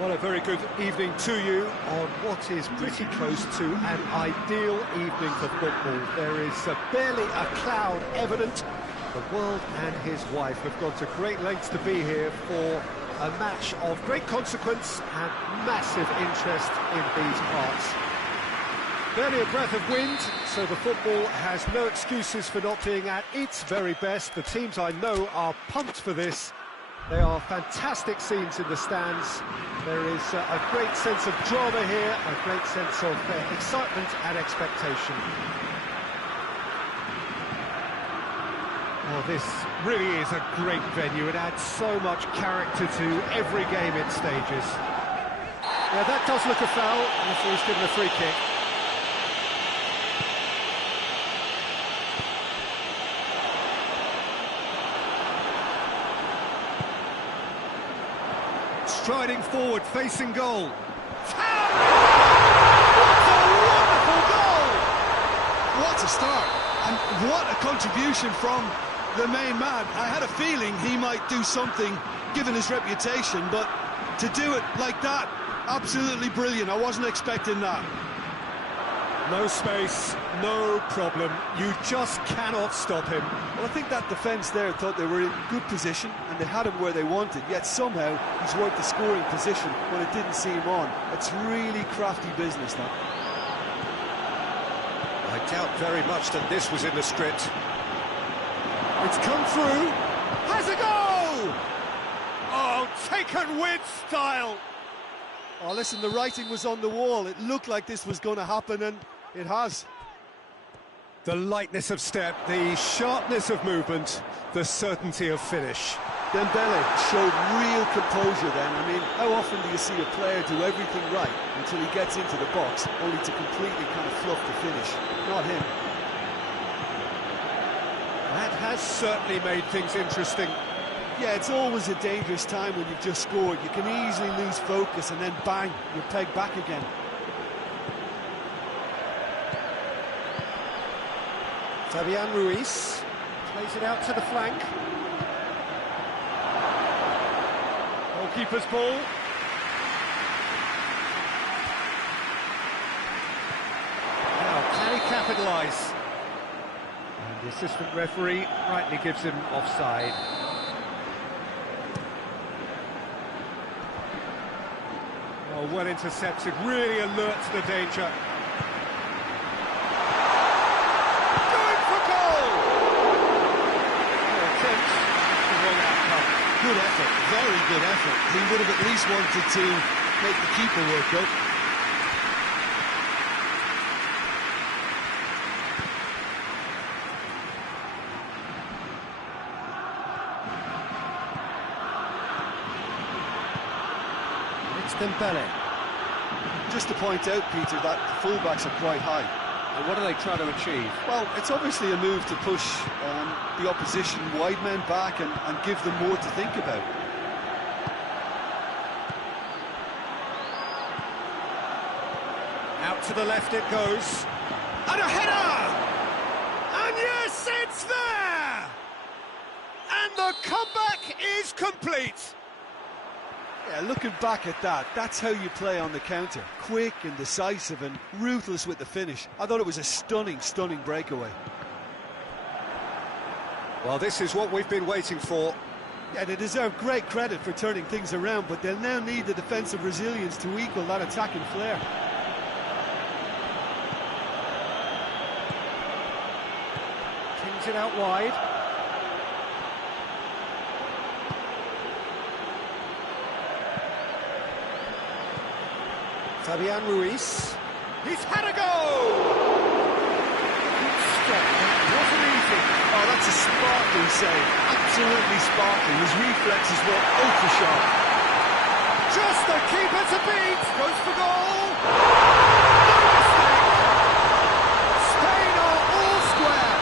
Well, a very good evening to you on what is pretty close to an ideal evening for football. There is barely a cloud evident. The world and his wife have gone to great lengths to be here for a match of great consequence and massive interest in these parts. Barely a breath of wind, so the football has no excuses for not being at its very best. The teams I know are pumped for this. They are fantastic scenes in the stands. There is a great sense of drama here, a great sense of excitement and expectation. Oh, this really is a great venue. It adds so much character to every game it stages. Yeah, that does look a foul. The referee's given a free kick. Striding forward, facing goal. What a wonderful goal! What a start, and what a contribution from the main man. I had a feeling he might do something, given his reputation, but to do it like that, absolutely brilliant. I wasn't expecting that. No space, no problem. You just cannot stop him. Well, I think that defence there thought they were in good position and they had him where they wanted, yet somehow he's worked the scoring position when it didn't see him on. It's really crafty business, that. I doubt very much that this was in the script. It's come through. Has a go! Oh, taken with style. Oh, listen, the writing was on the wall. It looked like this was going to happen, and it has. The lightness of step, the sharpness of movement, the certainty of finish. Dembele showed real composure then. I mean, how often do you see a player do everything right until he gets into the box, only to completely kind of fluff the finish? Not him. That has certainly made things interesting. Yeah, it's always a dangerous time when you've just scored. You can easily lose focus and then bang, you're pegged back again. Fabian Ruiz plays it out to the flank. Goalkeeper's ball. Now, can he capitalise? And the assistant referee rightly gives him offside. Oh, well intercepted, really alert to the danger. Going for goal! No attempt, the wrong outcome. Good effort, very good effort. He would have at least wanted to make the keeper work out. Dembele. Just to point out, Peter, that the fullbacks are quite high. And what are they trying to achieve? Well, it's obviously a move to push the opposition wide men back and give them more to think about. Out to the left it goes. And a header! And yes, it's there! And the comeback is complete! Yeah, looking back at that, that's how you play on the counter. Quick and decisive and ruthless with the finish. I thought it was a stunning, stunning breakaway. Well, this is what we've been waiting for. Yeah, they deserve great credit for turning things around, but they'll now need the defensive resilience to equal that attacking flair. Kings it out wide. Fabian Ruiz. He's had a go! Good stop. It wasn't easy. Oh, that's a sparkling save. Absolutely sparkling. His reflexes were ultra sharp. Just the keeper to beat. Goes for goal. No mistake. Spain are all square.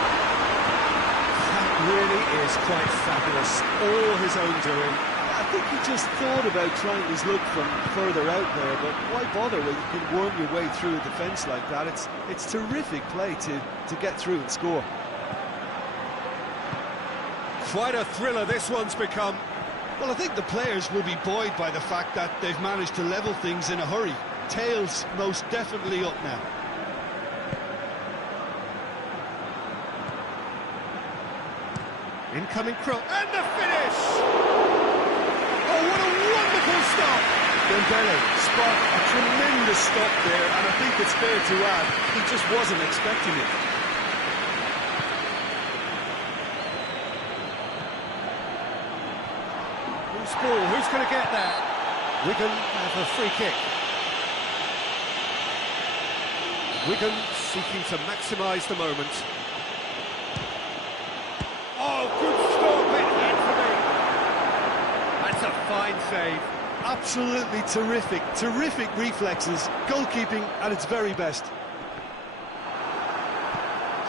That really is quite fabulous. All his own doing. I think he just thought about trying his look from further out there, but why bother when you can worm your way through a defence like that? It's terrific play to get through and score. Quite a thriller this one's become. Well, I think the players will be buoyed by the fact that they've managed to level things in a hurry. Tails most definitely up now. Incoming cross, and the finish! Oh, what a wonderful stop! Dembele spot a tremendous stop there, and I think it's fair to add, he just wasn't expecting it. Who's ball? Who's going to get that? Wigan have a free kick. Wigan seeking to maximise the moment. Oh, good stop, it Anthony. That's a fine save. Absolutely terrific reflexes, goalkeeping at its very best.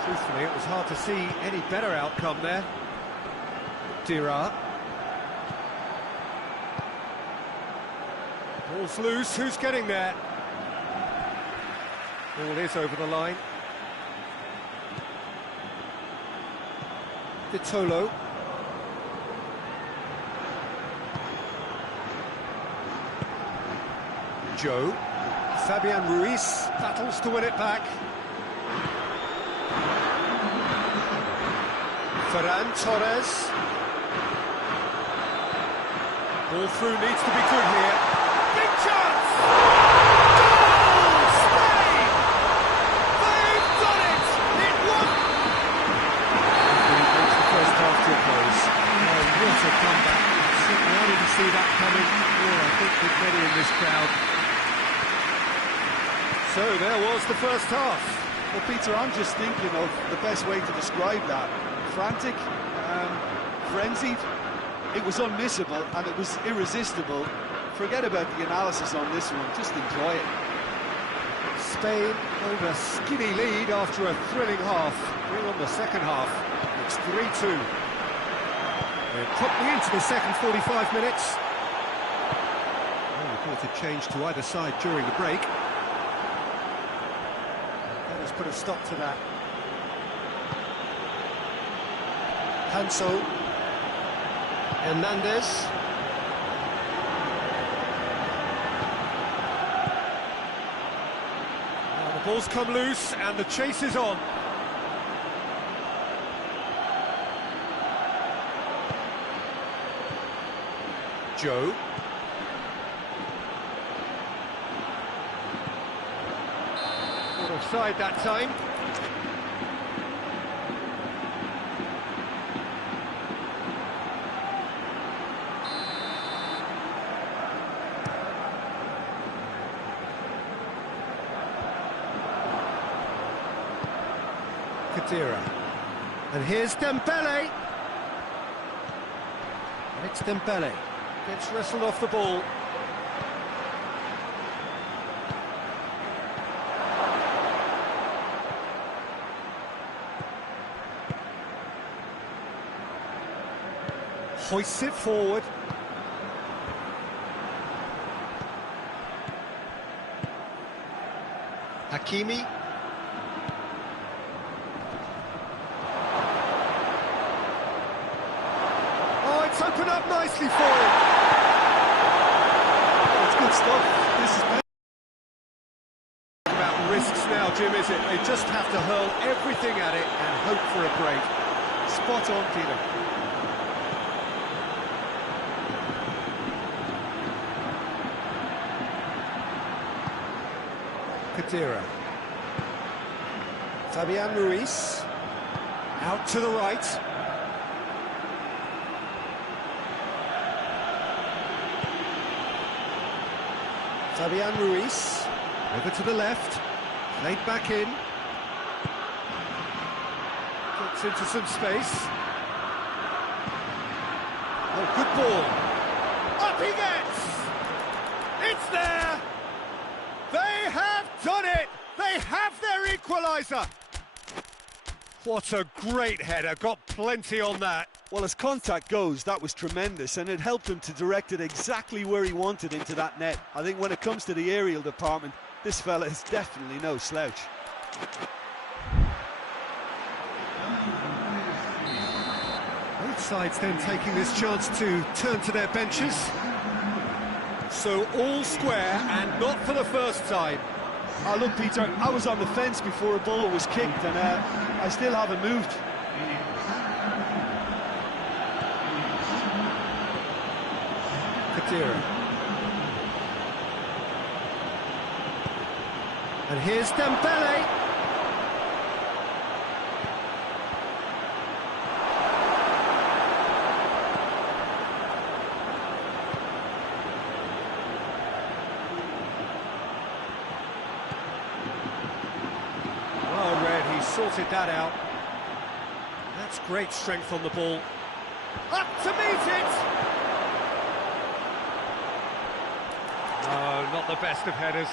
Truthfully, it was hard to see any better outcome there. Diachi. Ball's loose, who's getting there? Ball is over the line. Vitolo. Joe. Fabian Ruiz battles to win it back. Ferran Torres. Ball through needs to be good here. Big chance! Goal! Spain! They've done it! It was... He brings the first half to a close. Oh, what a comeback. Simply, I didn't see that coming. Oh, I think with many in this crowd. So there was the first half. Well, Peter, I'm just thinking of the best way to describe that. Frantic, frenzied. It was unmissable and it was irresistible. Forget about the analysis on this one, just enjoy it. Spain hold a skinny lead after a thrilling half. Bring on the second half. It's 3-2. We're promptly into the second 45 minutes. No reported change to either side during the break. Let us put a stop to that. Hanso. Hernandez. Now the ball's come loose and the chase is on. Joe. Not offside that time. And here's Dembele. And it's Dembele. Gets wrestled off the ball. Hoists it forward. Hakimi. It's opened up nicely for him. Oh, it's good stuff. This is about risks now, Jim, is it? They just have to hurl everything at it and hope for a break. spot on, Peter. Kadira. Fabian Ruiz. Out to the right. Fabian Ruiz, over to the left, played back in, gets into some space. Oh, good ball. Up he gets! It's there! They have done it! They have their equaliser! What a great header, got plenty on that. Well, as contact goes, that was tremendous, and it helped him to direct it exactly where he wanted into that net. I think when it comes to the aerial department, this fella is definitely no slouch. Well, Both sides then taking this chance to turn to their benches. So all square, and not for the first time. Oh, look, Peter, I was on the fence before a ball was kicked, and I still haven't moved. Kadira. And here's Dembele. Well read, he sorted that out. That's great strength on the ball. Up to meet it! Oh, not the best of headers.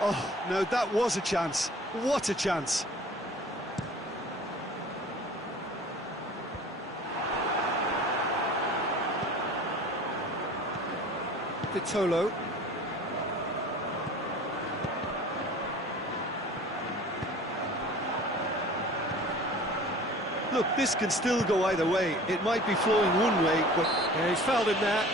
Oh, no, that was a chance. What a chance. Vitolo. Look, this can still go either way. It might be flowing one way, but... Yeah, he's fouled him there.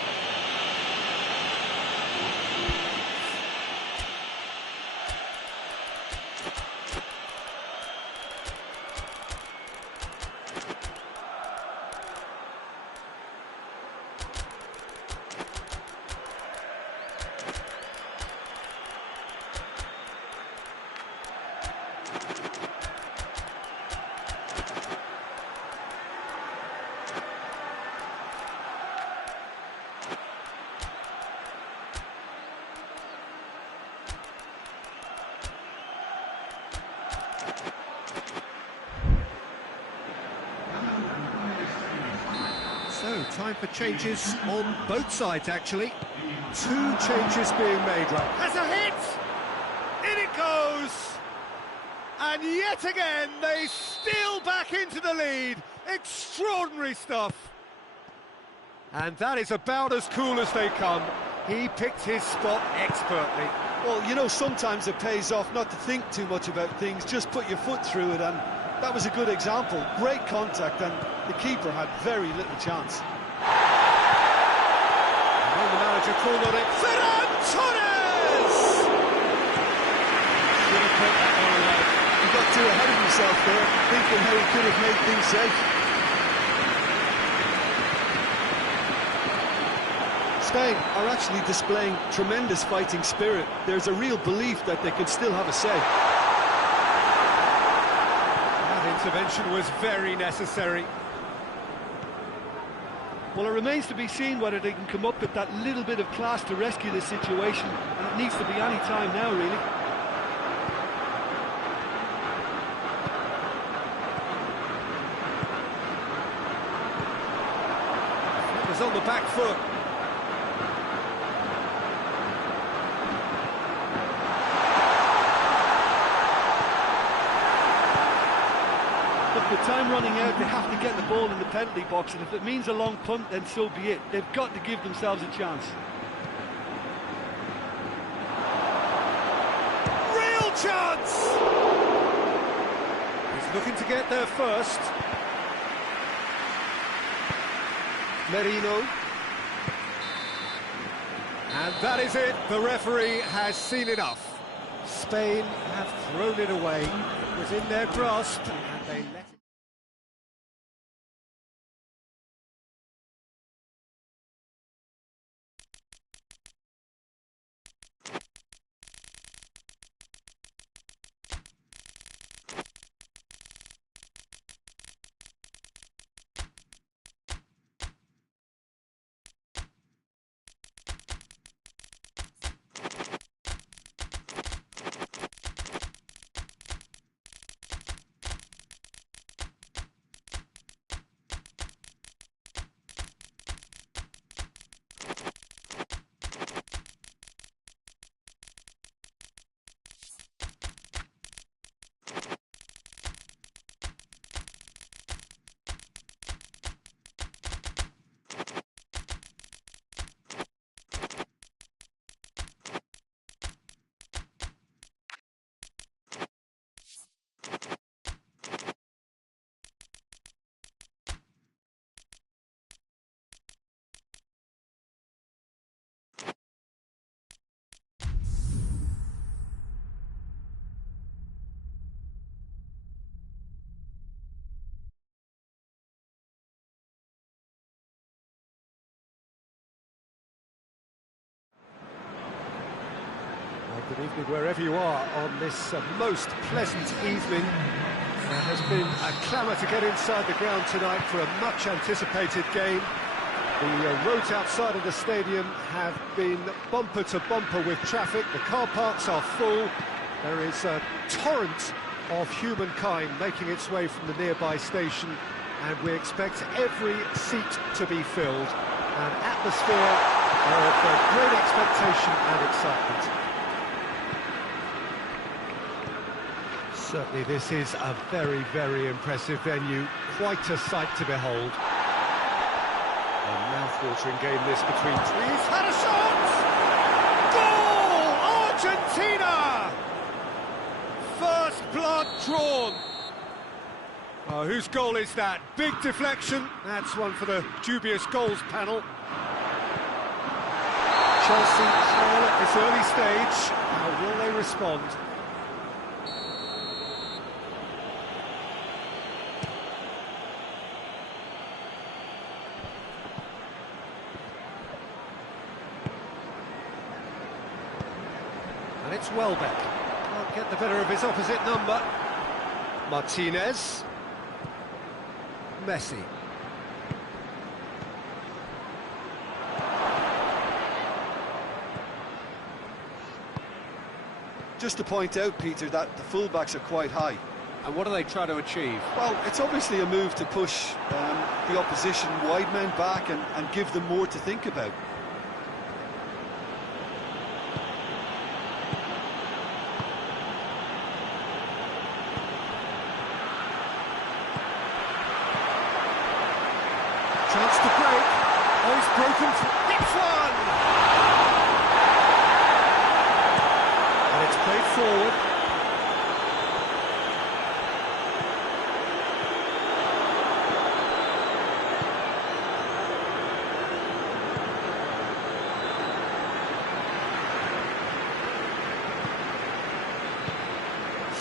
So, time for changes on both sides, actually. Two changes being made, right? Has a hit! In it goes! And yet again, they steal back into the lead. Extraordinary stuff. And that is about as cool as they come. He picked his spot expertly. Well, you know, sometimes it pays off not to think too much about things, just put your foot through it, and that was a good example. Great contact, and the keeper had very little chance. And the manager called on it. Ferran Torres! Should have put that one away. He got too ahead of himself there, thinking how he could have made things safe. Spain are actually displaying tremendous fighting spirit. There's a real belief that they can still have a say. That intervention was very necessary. Well, it remains to be seen whether they can come up with that little bit of class to rescue this situation, and it needs to be any time now, really. It was on the back foot. Look, with time running out, they have to get the ball in the penalty box, and if it means a long punt, then so be it. They've got to give themselves a chance. Real chance! He's looking to get there first. Merino. And that is it. The referee has seen enough. Spain have thrown it away. It was in their grasp, and they let it. Evening wherever you are on this most pleasant evening. There has been a clamour to get inside the ground tonight for a much-anticipated game. The roads outside of the stadium have been bumper to bumper with traffic. The car parks are full. There is a torrent of humankind making its way from the nearby station, and we expect every seat to be filled. An atmosphere of great expectation and excitement. Certainly this is a very, very impressive venue. Quite a sight to behold. A mouth-watering game this between trees. Had a shot! Goal! Argentina! First blood drawn. Oh, whose goal is that? Big deflection. That's one for the dubious goals panel. Chelsea trail at this early stage. How will they respond? And it's Welbeck. Can't get the better of his opposite number. Martinez. Messi. Just to point out, Peter, that the fullbacks are quite high. And what do they try to achieve? Well, it's obviously a move to push the opposition wide men back and give them more to think about. Chance to break. Oh, he's broken through. Hits one! And it's played forward.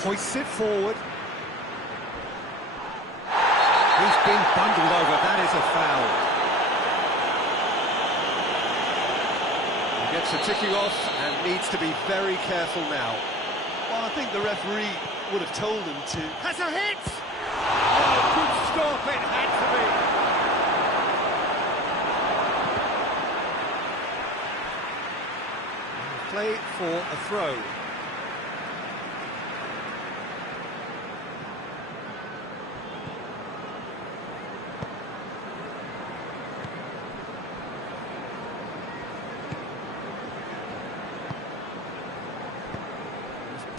Hoists it forward. He's been bundled over, that is a foul. He gets a ticking off and needs to be very careful now. Well, I think the referee would have told him to. Has a hit! Oh, good stop, it had to be. Play for a throw.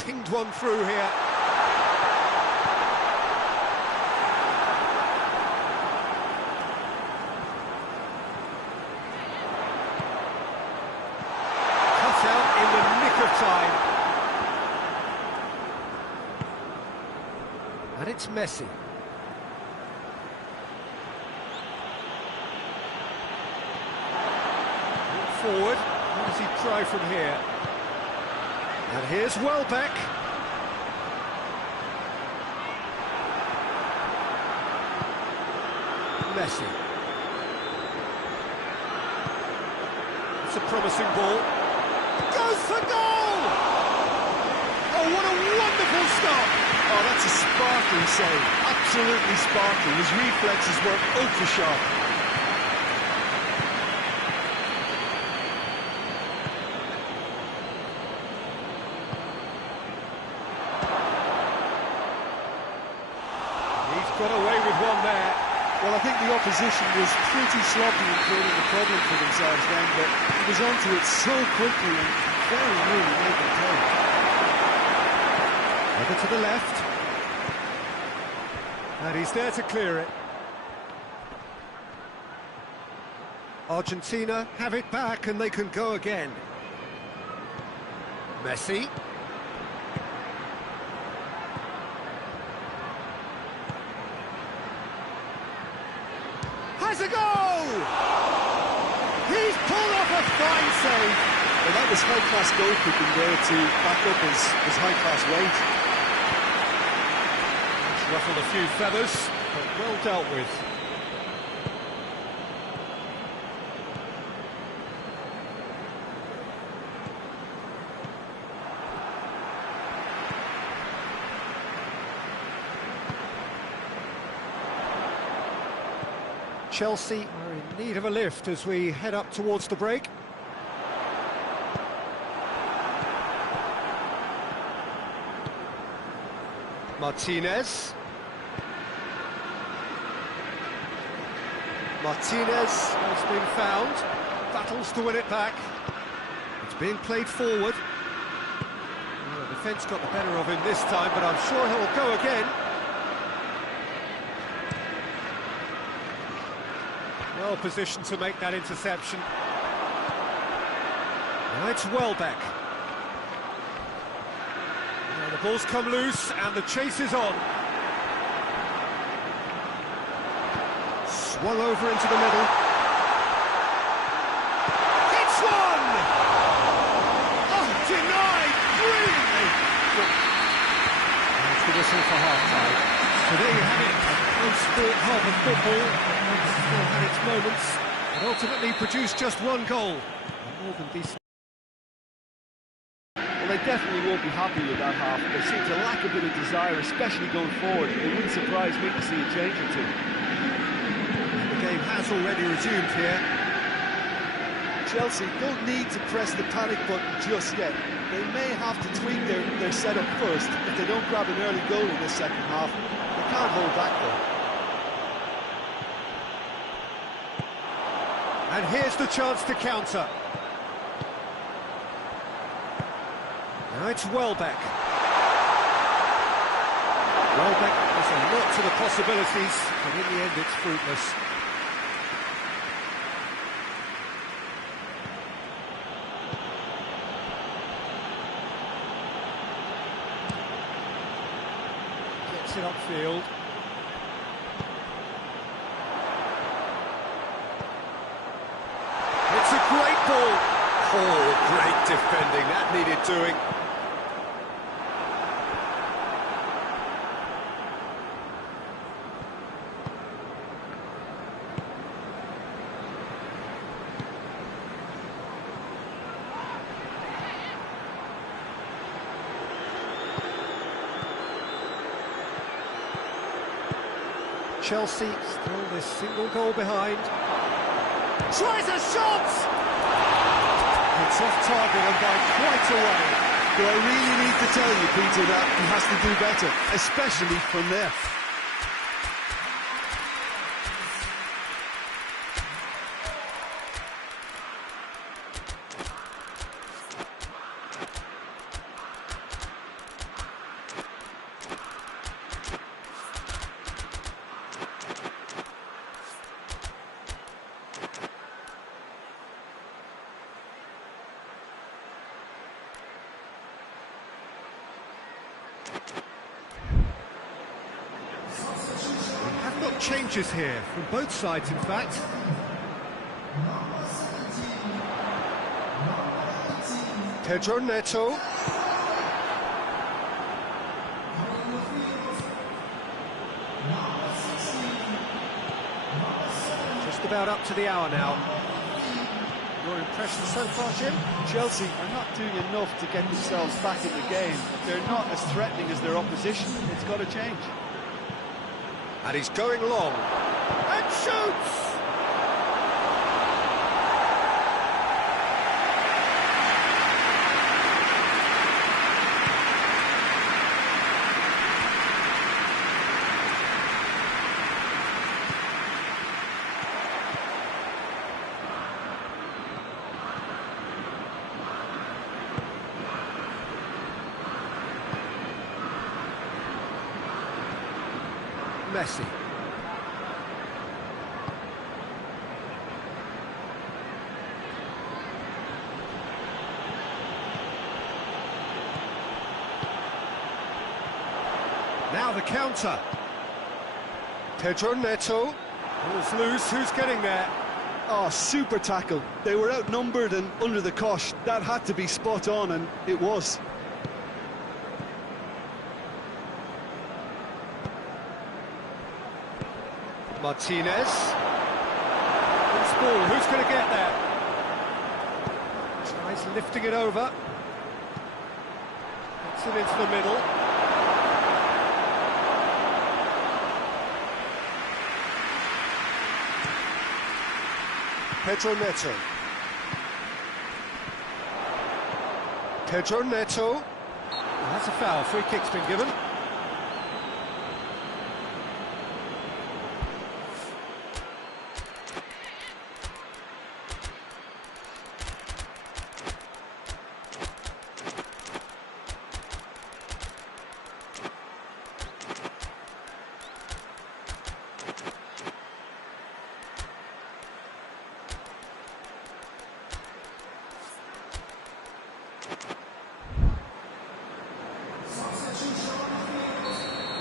Pinged one through here. Cut out in the nick of time. And it's Messi. Forward. What does he try from here? And here's Welbeck. Messi. It's a promising ball. Goes for goal! Oh, what a wonderful stop! Oh, that's a sparkling save. Absolutely sparkling. His reflexes were ultra sharp. Got away with one there. Well, I think the opposition was pretty sloppy in creating a problem for themselves then, but he was onto it so quickly and very nearly made them pay. Over to the left. And he's there to clear it. Argentina have it back and they can go again. Messi. Has a goal! He's pulled off a fine save. Well, that was high-class goalkeeping there to back up his high-class weight. It's ruffled a few feathers, but well dealt with. Chelsea are in need of a lift as we head up towards the break. Martinez. Martinez has been found. Battles to win it back. It's being played forward. Well, the defence got the better of him this time, but I'm sure he'll go again. Well positioned to make that interception. Now it's Welbeck. Now the ball's come loose and the chase is on. Swung over into the middle. It's one! Oh, denied brilliantly! That's the whistle for half-time. So there you have it, a close-fought half of football. Still had its moments, but ultimately produced just one goal. More than decent. Well, they definitely won't be happy with that half. They seem to lack a bit of desire, especially going forward. It wouldn't surprise me to see a change or two. The game has already resumed here. Chelsea don't need to press the panic button just yet. They may have to tweak their setup first if they don't grab an early goal in this second half. They can't hold back though. And here's the chance to counter. Now it's Welbeck. Welbeck has a lot to the possibilities, but in the end it's fruitless. Gets it upfield. It's a great ball. Oh, great defending. That needed doing. Chelsea still this single goal behind. Tries a shot! It's off target and by quite a way. Do I really need to tell you, Peter, that he has to do better, especially from there? Changes here from both sides, in fact. Pedro Neto. Just about up to the hour now. Your impression so far, Jim? Chelsea are not doing enough to get themselves back in the game. They're not as threatening as their opposition. It's got to change. And he's going long. And shoots! Messi. Now the counter. Pedro Neto. Ball's loose, who's getting there? Oh, super tackle. They were outnumbered and under the cosh. That had to be spot on, and it was. Martinez. Loose ball, who's going to get there? Tries lifting it over. Gets it into the middle. Pedro Neto. Pedro Neto. Well, that's a foul. Free kick's been given.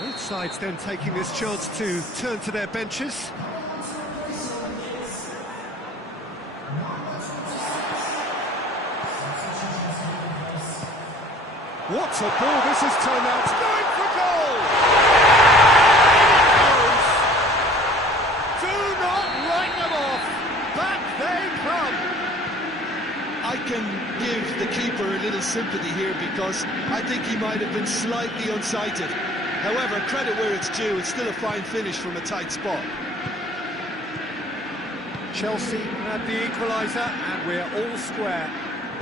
Both sides then taking this chance to turn to their benches. What a ball this has turned out! Going for goal! Do not write them off! Back they come! I can give the keeper a little sympathy here because I think he might have been slightly unsighted. However, credit where it's due, it's still a fine finish from a tight spot. Chelsea had the equaliser and we're all square.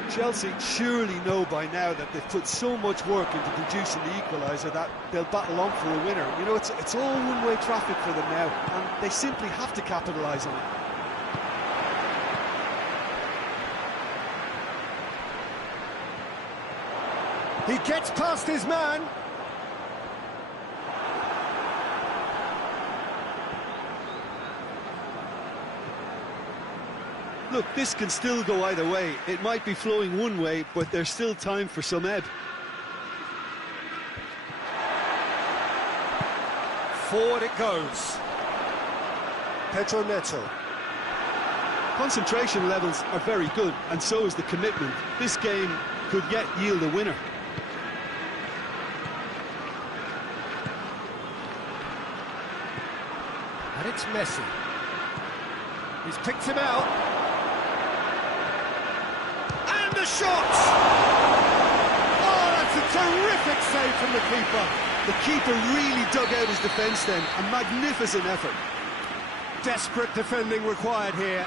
Chelsea surely know by now that they've put so much work into producing the equaliser that they'll battle on for a winner. You know, it's all one-way traffic for them now, and they simply have to capitalise on it. He gets past his man. Look, this can still go either way. It might be flowing one way, but there's still time for some ebb. Forward it goes. Pedro Neto. Concentration levels are very good, and so is the commitment. This game could yet yield a winner. And it's Messi. He's picked him out. And a shot! Oh, that's a terrific save from the keeper. The keeper really dug out his defence then. A magnificent effort. Desperate defending required here.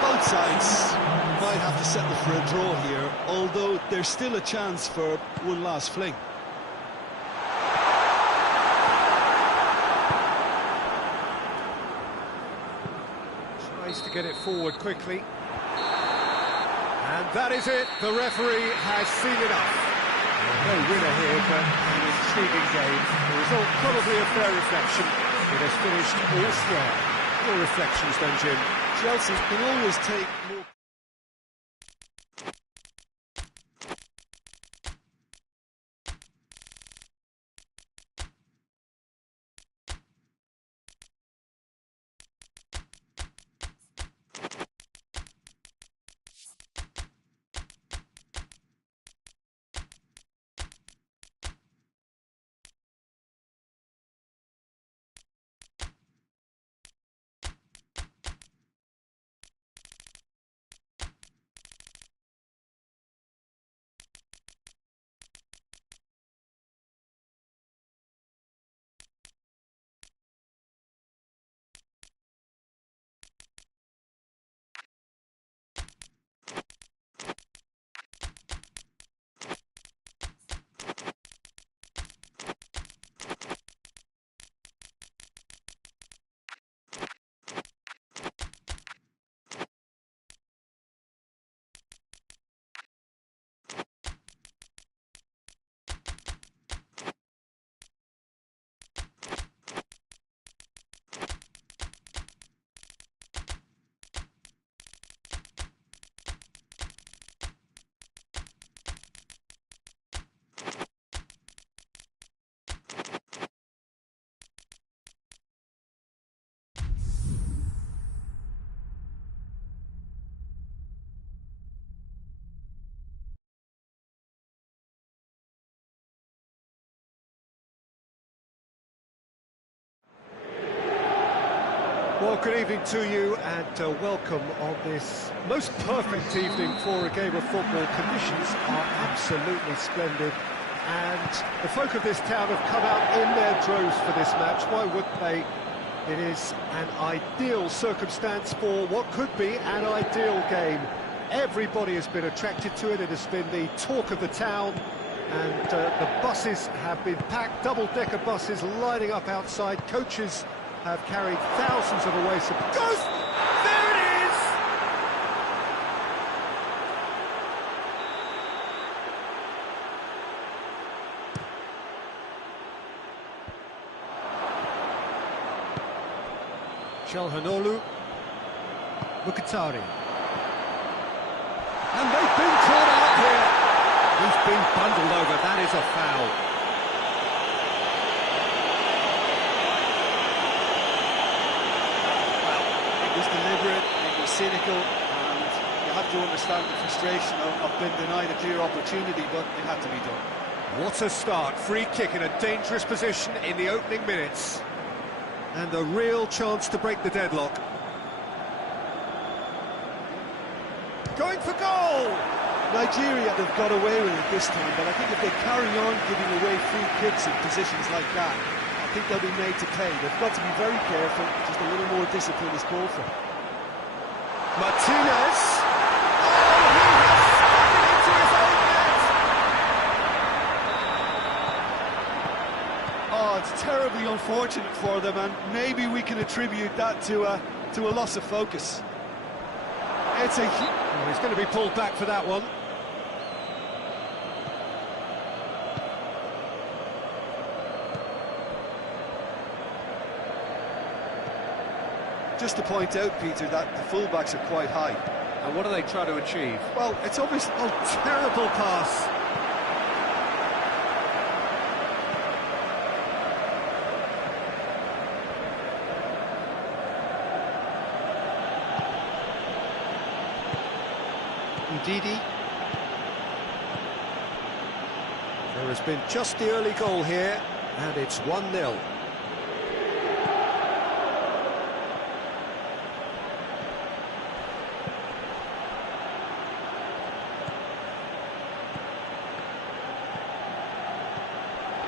Both sides might have to settle for a draw here, although there's still a chance for one last fling. Tries to get it forward quickly. And that is it. The referee has seen enough. No winner here, but an intriguing game. The result probably a fair reflection. It has finished all square. Your reflections then, Jim? Chelsea can always take more Well, good evening to you and welcome on this most perfect evening for a game of football. Conditions are absolutely splendid and the folk of this town have come out in their droves for this match. Why wouldn't they? It is an ideal circumstance for what could be an ideal game. Everybody has been attracted to it. It has been the talk of the town, and the buses have been packed, double-decker buses lining up outside. Coaches have carried thousands of away supporters. There it is! Çalhanoğlu, Mkhitaryan. And they've been caught out here. He's been bundled over. That is a foul. Well, it was deliberate, it was cynical, and you have to understand the frustration of being denied a clear opportunity, but it had to be done. What a start. Free kick in a dangerous position in the opening minutes. And a real chance to break the deadlock. Going for goal! Nigeria have got away with it this time, but I think if they carry on giving away free kicks in positions like that, I think they'll be made to pay. They've got to be very careful, just a little more discipline is called for. Martinez! Oh, he has stuck it into his own net! Oh, it's terribly unfortunate for them, and maybe we can attribute that to a loss of focus. It's a... Oh, he's going to be pulled back for that one. Just to point out, Peter, that the fullbacks are quite high. And what are they trying to achieve? Well, it's obvious... Oh, terrible pass. Ndidi. There has been just the early goal here, and it's 1-0.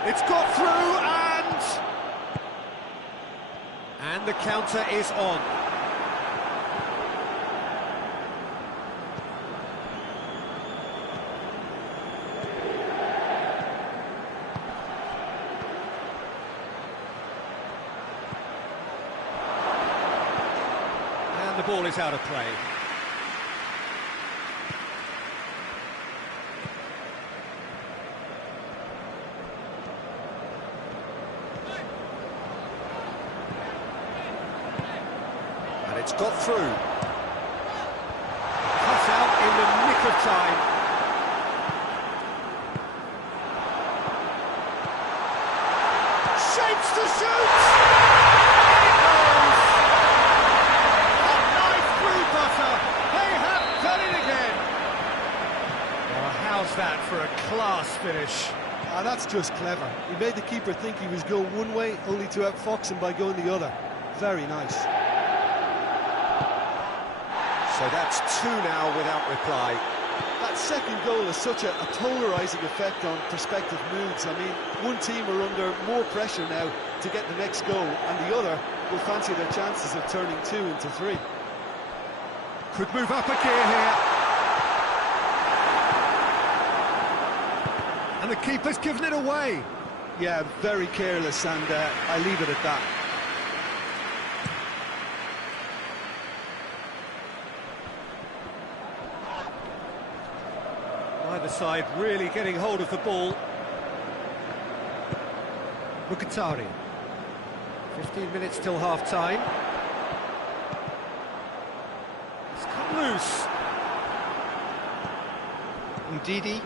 It's got through, and the counter is on. The ball is out of play. And it's got through. Cut out in the nick of time. Shapes to shoot! How's that for a class finish? Ah, that's just clever. He made the keeper think he was going one way, only to outfox him by going the other. Very nice. So that's 2 now without reply. That second goal has such a polarising effect on prospective moods. I mean, one team are under more pressure now to get the next goal, and the other will fancy their chances of turning 2 into 3. Could move up a gear here. And the keeper's given it away. Yeah, very careless, and I leave it at that. Either side really getting hold of the ball. Mkhitaryan. 15 minutes till half-time. It's cut loose. Ndidi.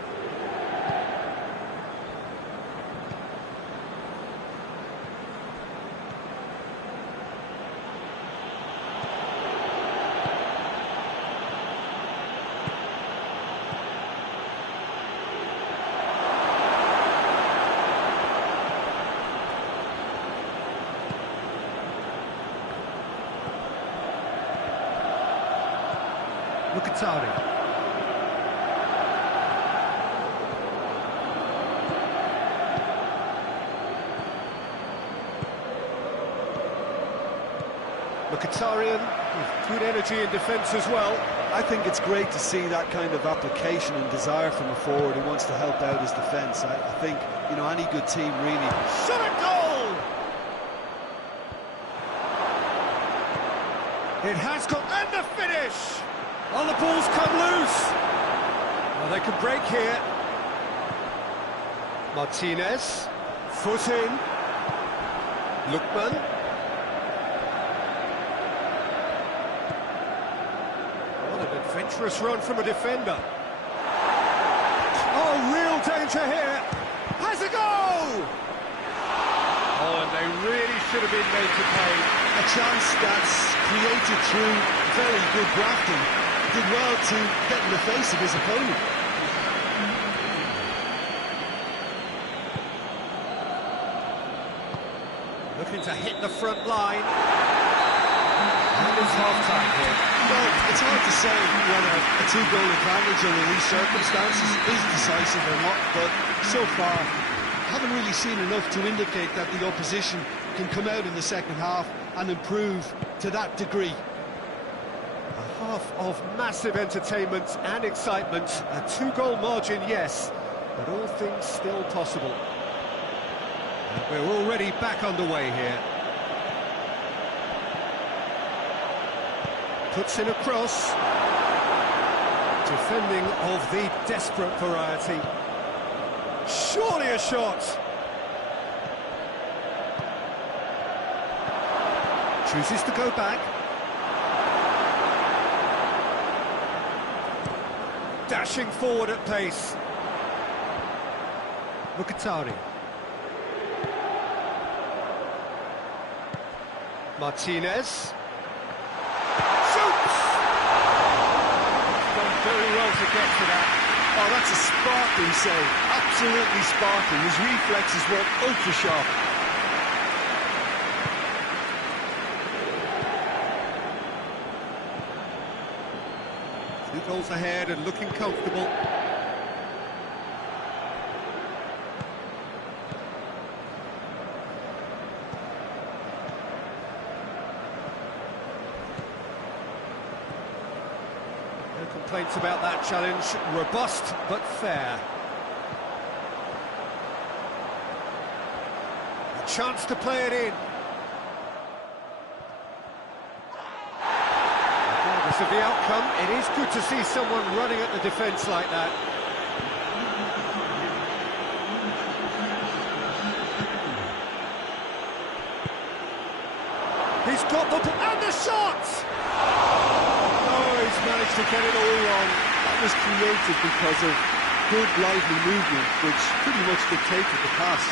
Mkhitaryan. Mkhitaryan with good energy in defence as well. I think it's great to see that kind of application and desire from a forward who wants to help out his defence. I think, you know, any good team really... Shot a goal! It has got... And the finish! Oh, the ball's come loose! Well, they can break here. Martinez. Foot in. Lookman. Adventurous run from a defender. Oh, real danger here. Has a goal! Oh, and they really should have been made to pay. A chance that's created through very good grafting. Did well to get in the face of his opponent. Looking to hit the front line. And it's half-time here. Well, it's hard to say whether a two-goal advantage under these circumstances is decisive or not, but so far, haven't really seen enough to indicate that the opposition can come out in the second half and improve to that degree. A half of massive entertainment and excitement. A two-goal margin, yes, but all things still possible. And we're already back underway here. Puts in a cross. Defending of the desperate variety. Surely a shot. Chooses to go back. Dashing forward at pace. Mkhitaryan. Martinez. Very well to get to that. Oh, that's a sparkling save. Absolutely sparkling. His reflexes were ultra sharp. Two goals ahead and looking comfortable. Complaints about that challenge. Robust but fair. A chance to play it in. Regardless of the outcome, it is good to see someone running at the defence like that. He's got the... and the shot! He's managed to get it all wrong. That was created because of good, lively movement, which pretty much dictated the pass.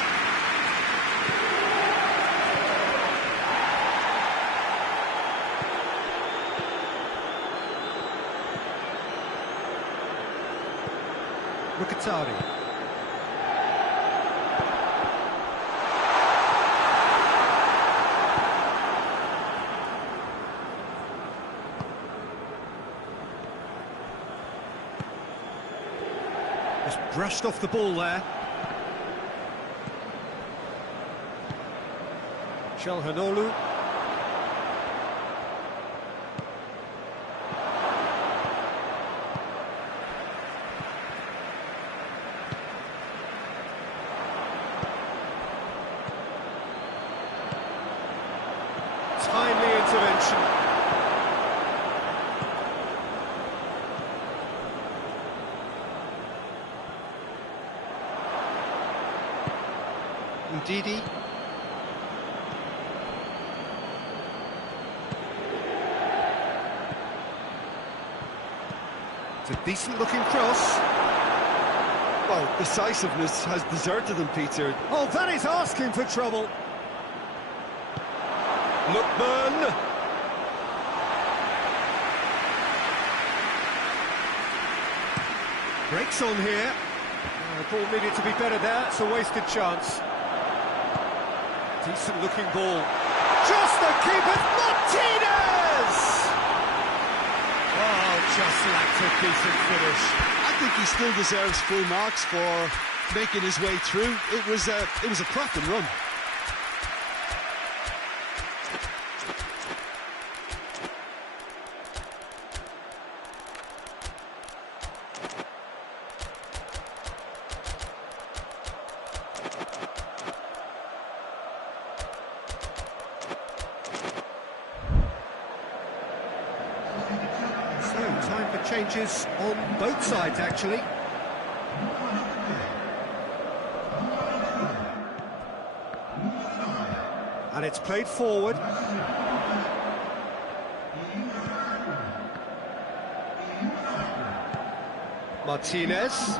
Mkhitaryan. Just brushed off the ball there. Çalhanoğlu. Timely intervention. Ndidi. It's a decent-looking cross. Well, decisiveness has deserted him, Peter. Oh, that is asking for trouble. Lookman. Breaks on here. The ball needed to be better there. It's a wasted chance. Decent-looking ball. Just the keeper, Martinez! Oh, just lacked a decent finish. I think he still deserves full marks for making his way through. It was a cracking run. So, time for changes on both sides, actually. And it's played forward. Martinez.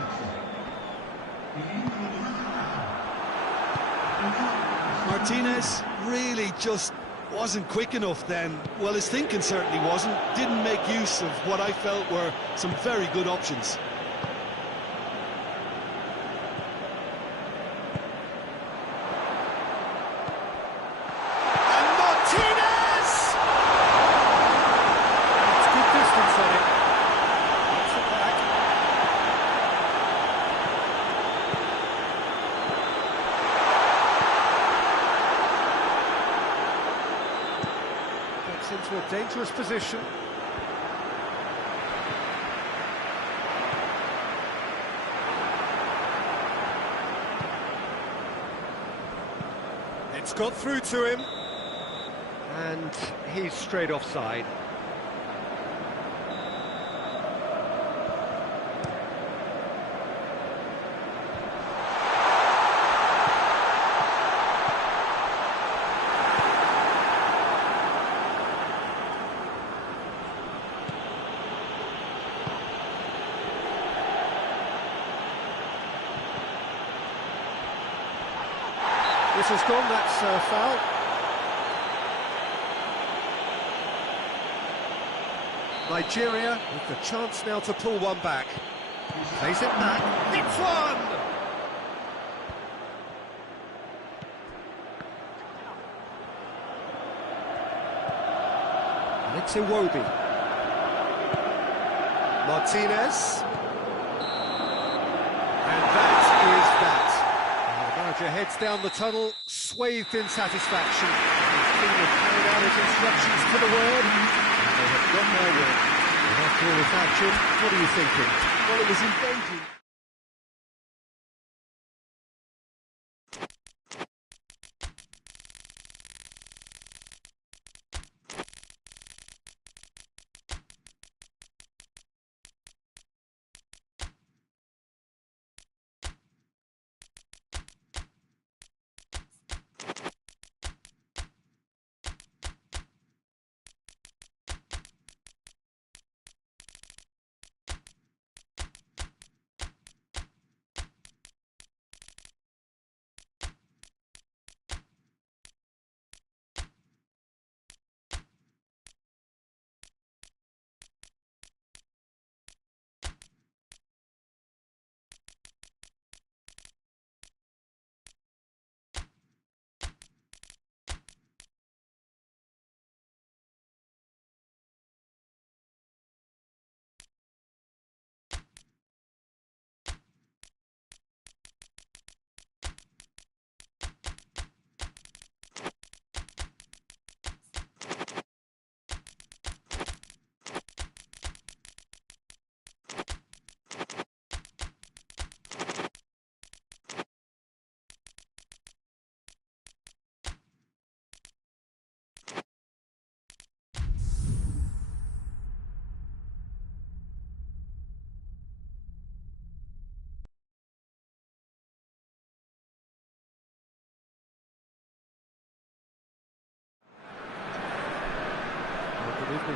Martinez really just wasn't quick enough then. Well, his thinking certainly wasn't. Didn't make use of what I felt were some very good options. And Martinez! It's good distance on it. Gets it back. Gets into a dangerous position. It's got through to him. And he's straight offside. This has gone, that's a foul. Nigeria with the chance now to pull one back. Plays it back, it's one! And it's Iwobi. Martinez. And that is that. The manager heads down the tunnel, swathed in satisfaction. His team have carried out his instructions to the word. They have got their win. And after all of that, Jim, what are you thinking? Well, it was engaging.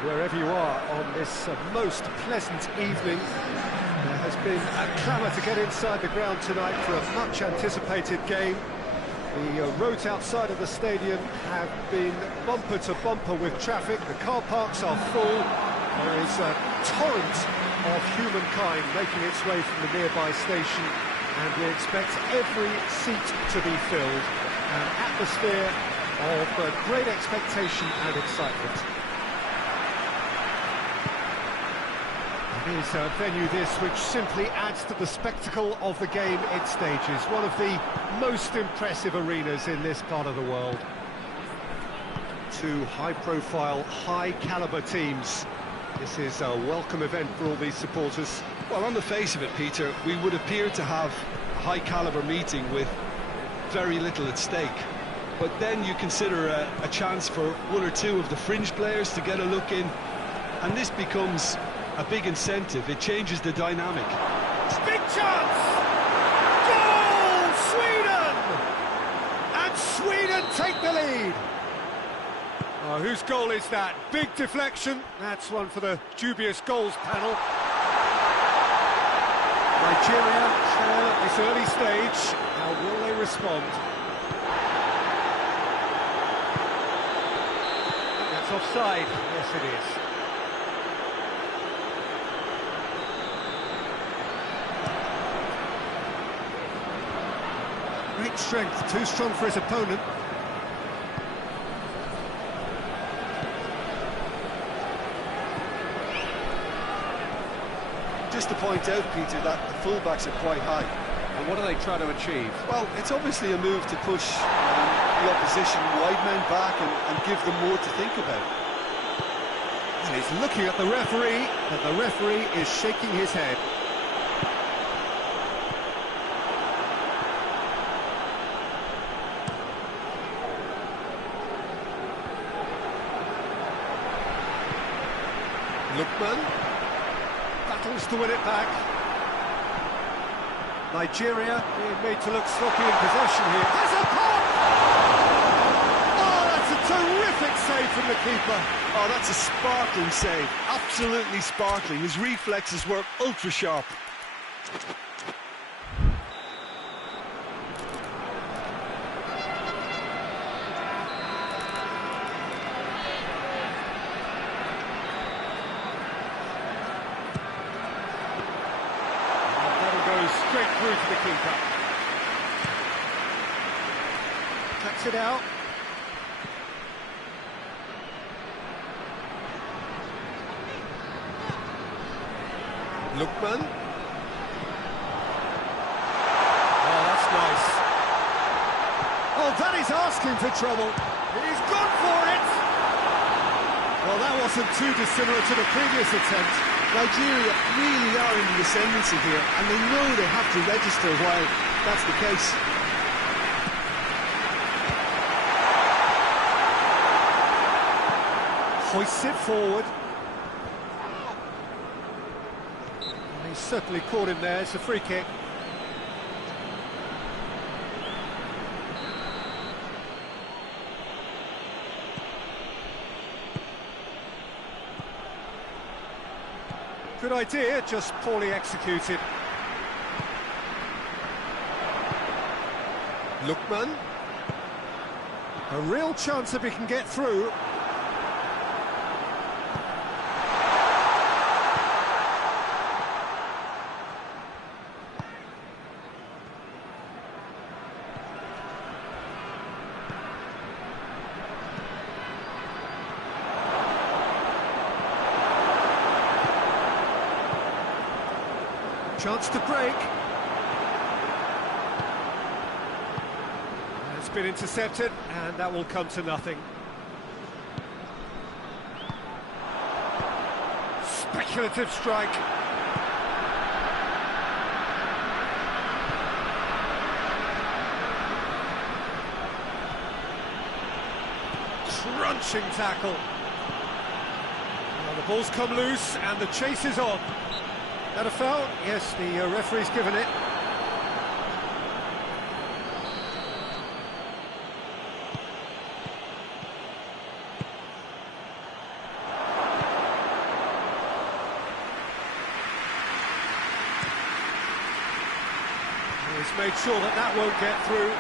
Wherever you are on this most pleasant evening, there has been a clamour to get inside the ground tonight for a much anticipated game. The roads outside of the stadium have been bumper to bumper with traffic. The car parks are full. There is a torrent of humankind making its way from the nearby station, and we expect every seat to be filled. An atmosphere of great expectation and excitement. is a venue this which simply adds to the spectacle of the game it stages. One of the most impressive arenas in this part of the world. Two high-profile, high-caliber teams. This is a welcome event for all these supporters. Well, on the face of it, Peter, we would appear to have a high-caliber meeting with very little at stake. But then you consider a chance for one or two of the fringe players to get a look in, and this becomes a big incentive. It changes the dynamic. Big chance! Goal! Sweden! And Sweden take the lead. Oh, whose goal is that? Big deflection. That's one for the dubious goals panel. Nigeria trail at this early stage. How will they respond? That's offside. Yes, it is. Great strength, too strong for his opponent. Just to point out, Peter, that the fullbacks are quite high. And what are they trying to achieve? Well, it's obviously a move to push the opposition wide men back and give them more to think about. And he's looking at the referee, but the referee is shaking his head. Lookman battles to win it back. Nigeria being made to look sloppy in possession here. There's a pop! Oh, that's a terrific save from the keeper. Oh, that's a sparkling save. Absolutely sparkling. His reflexes were ultra sharp. Straight through to the keeper. Cuts it out. Lookman. Oh, that's nice. Oh, that is asking for trouble. He's gone for it. Well, that wasn't too dissimilar to the previous attempt. Nigeria really are in the ascendancy here, and they know they have to register while that's the case. Hoists it forward. He's certainly caught him there. It's a free kick. Good idea, just poorly executed. Lookman. A real chance if he can get through. Chance to break. It's been intercepted, and that will come to nothing. Speculative strike. Crunching tackle. Well, the ball's come loose, and the chase is on. That a foul? Yes, the referee's given it. He's made sure that that won't get through.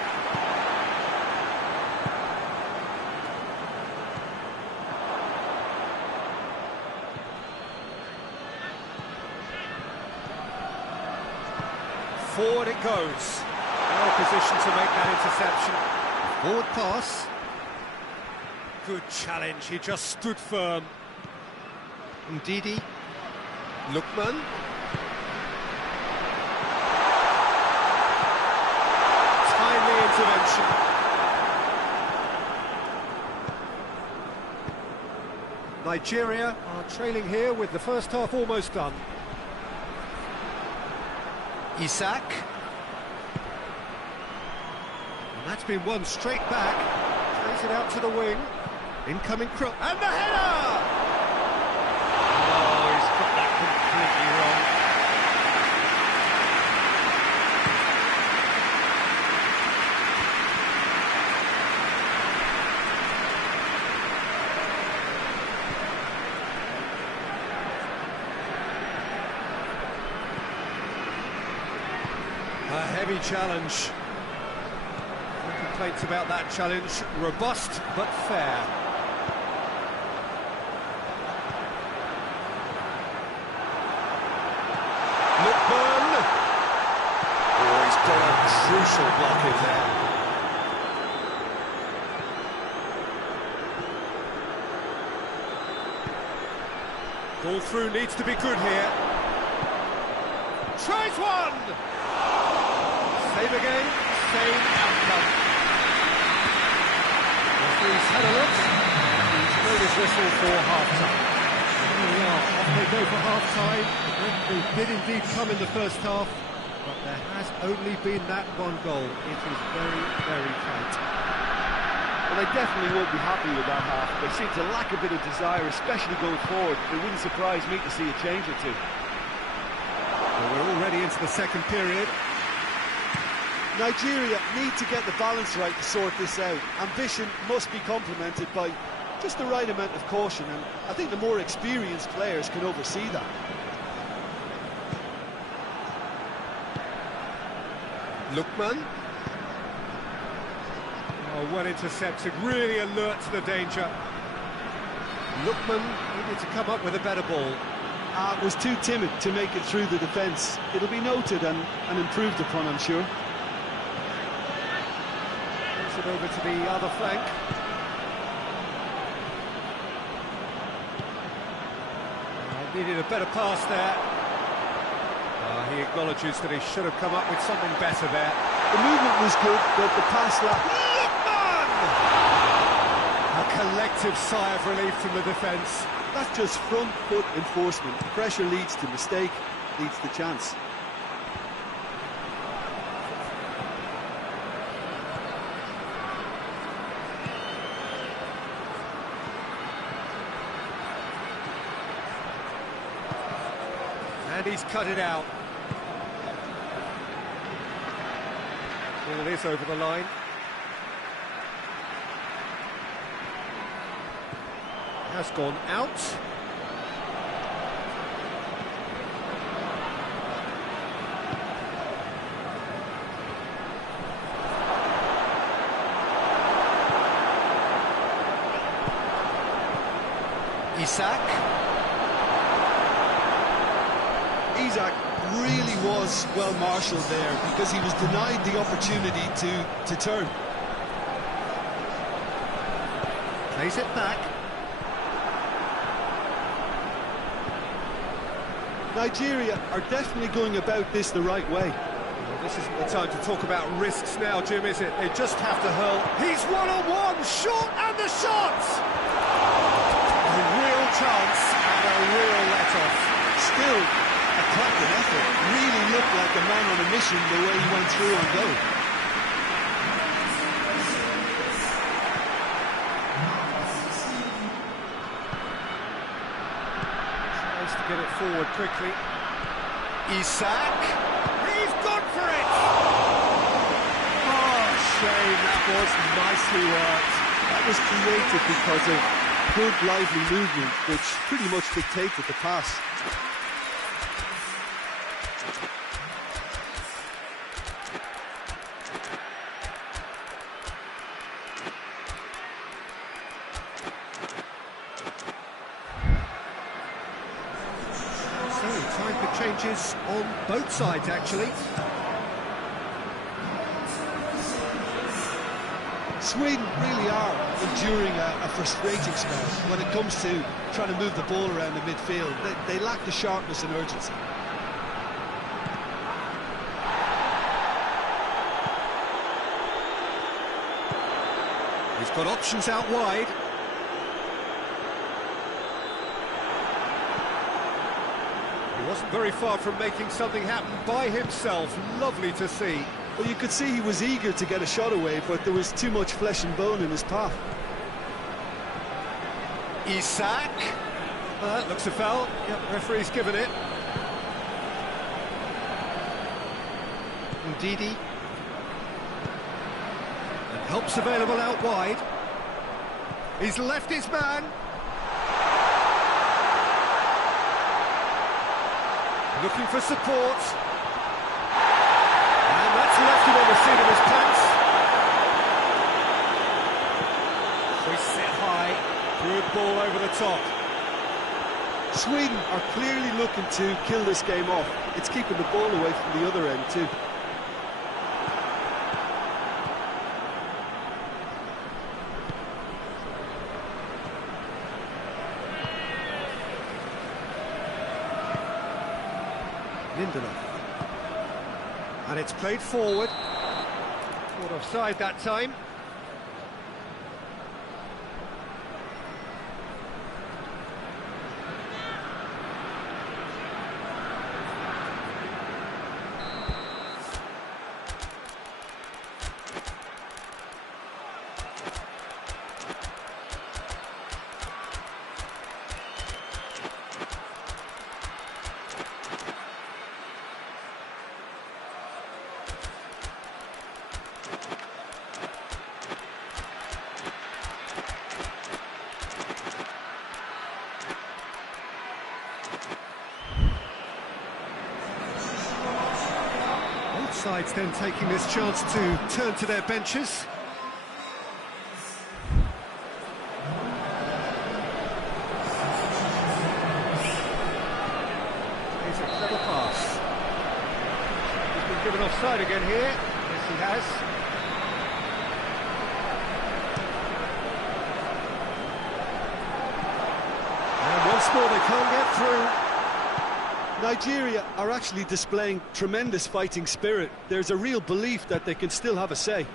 Forward it goes. Well positioned to make that interception. Forward pass. Good challenge, he just stood firm. Ndidi. Lookman. Timely intervention. Nigeria are trailing here with the first half almost done. Isak. And that's been won straight back. Plays it out to the wing. Incoming cross. And the header! Oh, he's got that completely wrong. A heavy challenge. No complaints about that challenge. Robust but fair. Lookman. Oh, he's got a crucial block in there. Ball through needs to be good here. Tries one! Save again, same outcome. Referee's had a look. He's blown his whistle for half-time. Here we are, off they go for half-time. They did indeed come in the first half, but there has only been that one goal. It is very, very tight. Well, they definitely won't be happy with that half. They seem to lack a bit of desire, especially going forward. It wouldn't surprise me to see a change or two. Well, we're already into the second period. Nigeria need to get the balance right to sort this out. Ambition must be complemented by just the right amount of caution, and I think the more experienced players can oversee that. Lookman. Oh, well intercepted, really alert to the danger. Lookman needed to come up with a better ball. Was too timid to make it through the defence. It'll be noted and improved upon, I'm sure. It over to the other flank. Needed a better pass there. He acknowledges that he should have come up with something better there. The movement was good, but the pass lacked. A collective sigh of relief from the defence. That's just front foot enforcement. Pressure leads to mistake, leads to chance. And he's cut it out. Ball is over the line. Has gone out. Isak really was well marshalled there because he was denied the opportunity to turn. Plays it back. Nigeria are definitely going about this the right way. Well, this isn't the time to talk about risks now, Jim, is it? They just have to hurl. He's one-on-one, shot, and the shot! A real chance and a real let-off. Still, a cracking effort. Really looked like a man on a mission the way he went through on goal. Tries to get it forward quickly. Isak. He's gone for it! Oh, shame. That was nicely worked. That was created because of good, lively movement, which pretty much dictated the pass. Time for changes on both sides, actually. Sweden really are enduring a frustrating spell when it comes to trying to move the ball around the midfield. They lack the sharpness and urgency. He's got options out wide. He wasn't very far from making something happen by himself. Lovely to see. Well, you could see he was eager to get a shot away, but there was too much flesh and bone in his path. Isak. Looks a foul. Yep, referee's given it. Ndidi. And help's available out wide. He's left his man. Looking for support. And that's left him on the seat of his pants. Hoists it high. Good ball over the top. Sweden are clearly looking to kill this game off. It's keeping the ball away from the other end too. Lindelof. And it's played forward. Caught offside that time. Sides then taking this chance to turn to their benches. Here's a clever pass. He's been given offside again here. Yes, he has. And once more they can't get through. Nigeria are actually displaying tremendous fighting spirit. There's a real belief that they can still have a say.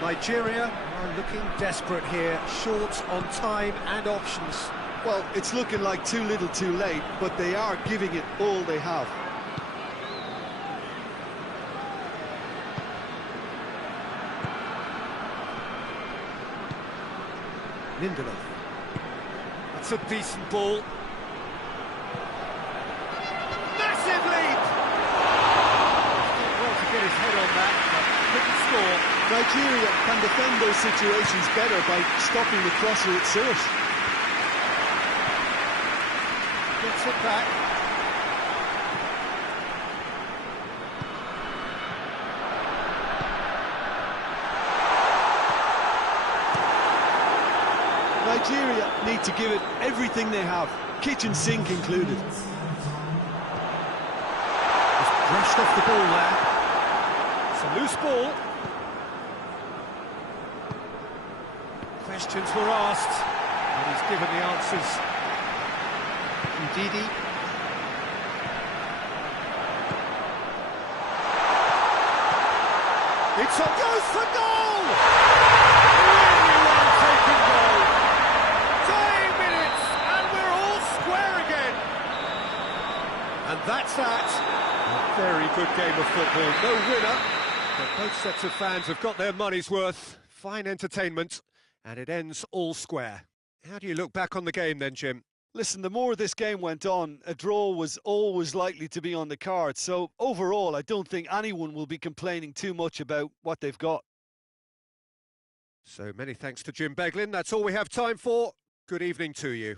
Nigeria are looking desperate here, short on time and options. Well, it's looking like too little too late, but they are giving it all they have. Lindelof. That's a decent ball. Massive leap! Did well to get his head on that, but couldn't score. Nigeria can defend those situations better by stopping the crosser at source. Gets it back. Nigeria need to give it everything they have, kitchen sink included. Just brushed off the ball there. It's a loose ball. Questions were asked, and he's given the answers. Ndidi. It's a goes for goal! Really well-taken goal. 10 minutes, and we're all square again. And that's that. A very good game of football. No winner, but both sets of fans have got their money's worth. Fine entertainment, and it ends all square. How do you look back on the game then, Jim? Listen, the more this game went on, a draw was always likely to be on the card. So overall, I don't think anyone will be complaining too much about what they've got. So many thanks to Jim Beglin. That's all we have time for. Good evening to you.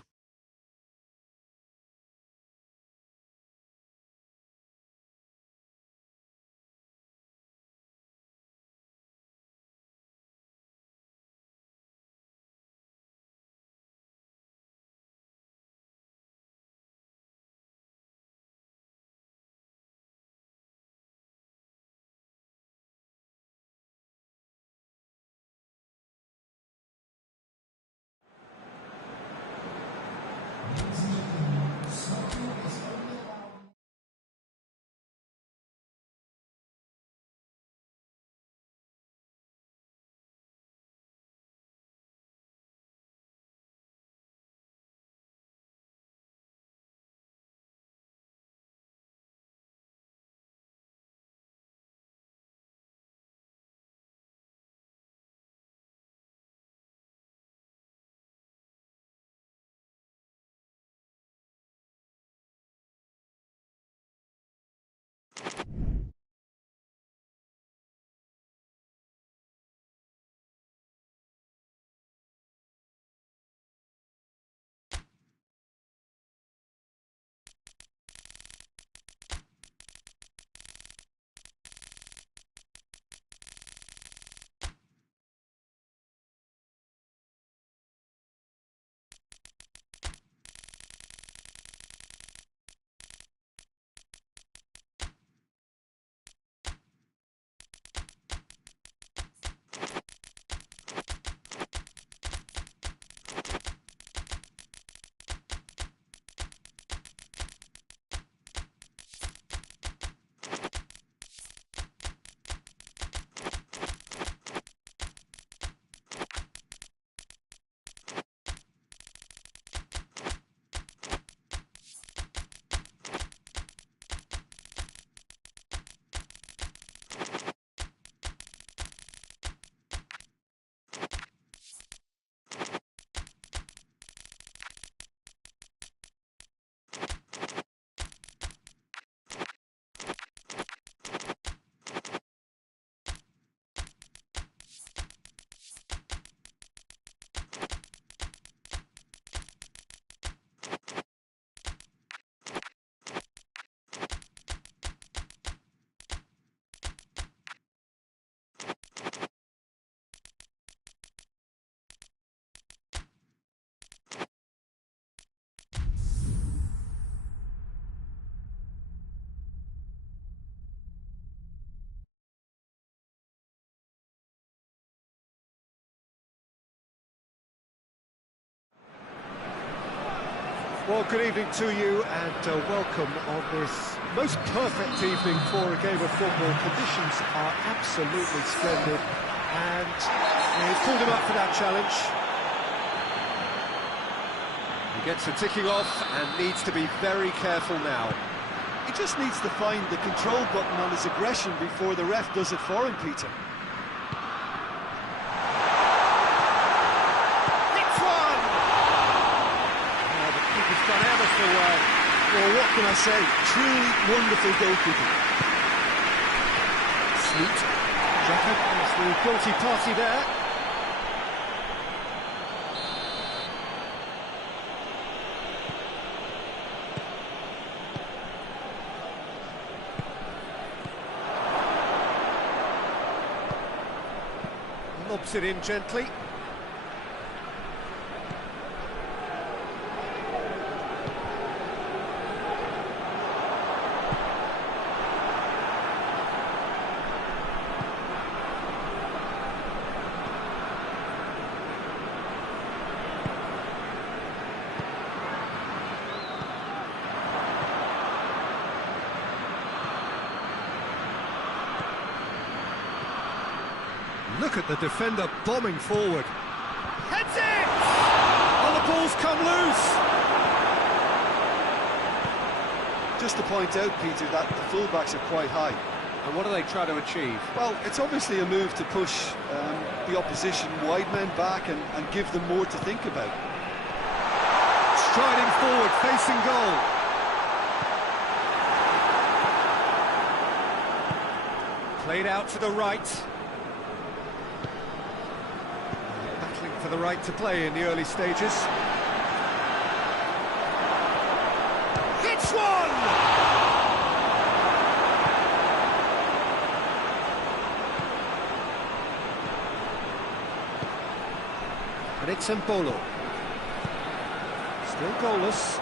Well, good evening to you and welcome on this most perfect evening for a game of football. Conditions are absolutely splendid and he's pulled him up for that challenge. He gets the ticking off and needs to be very careful now. He just needs to find the control button on his aggression before the ref does it for him, P.Tan. Done ever so well. Well, what can I say? Truly wonderful goalkeeping. Sweet. Jacob is the guilty party there. Lobs it in gently. Look at the defender bombing forward. Heads it! Oh, the ball's come loose! Just to point out, Peter, that the fullbacks are quite high. And what are they trying to achieve? Well, it's obviously a move to push the opposition wide men back and give them more to think about. Striding forward, facing goal. Played out to the right. Battling for the right to play in the early stages. Hits one! And it's Mbolo. Still goalless.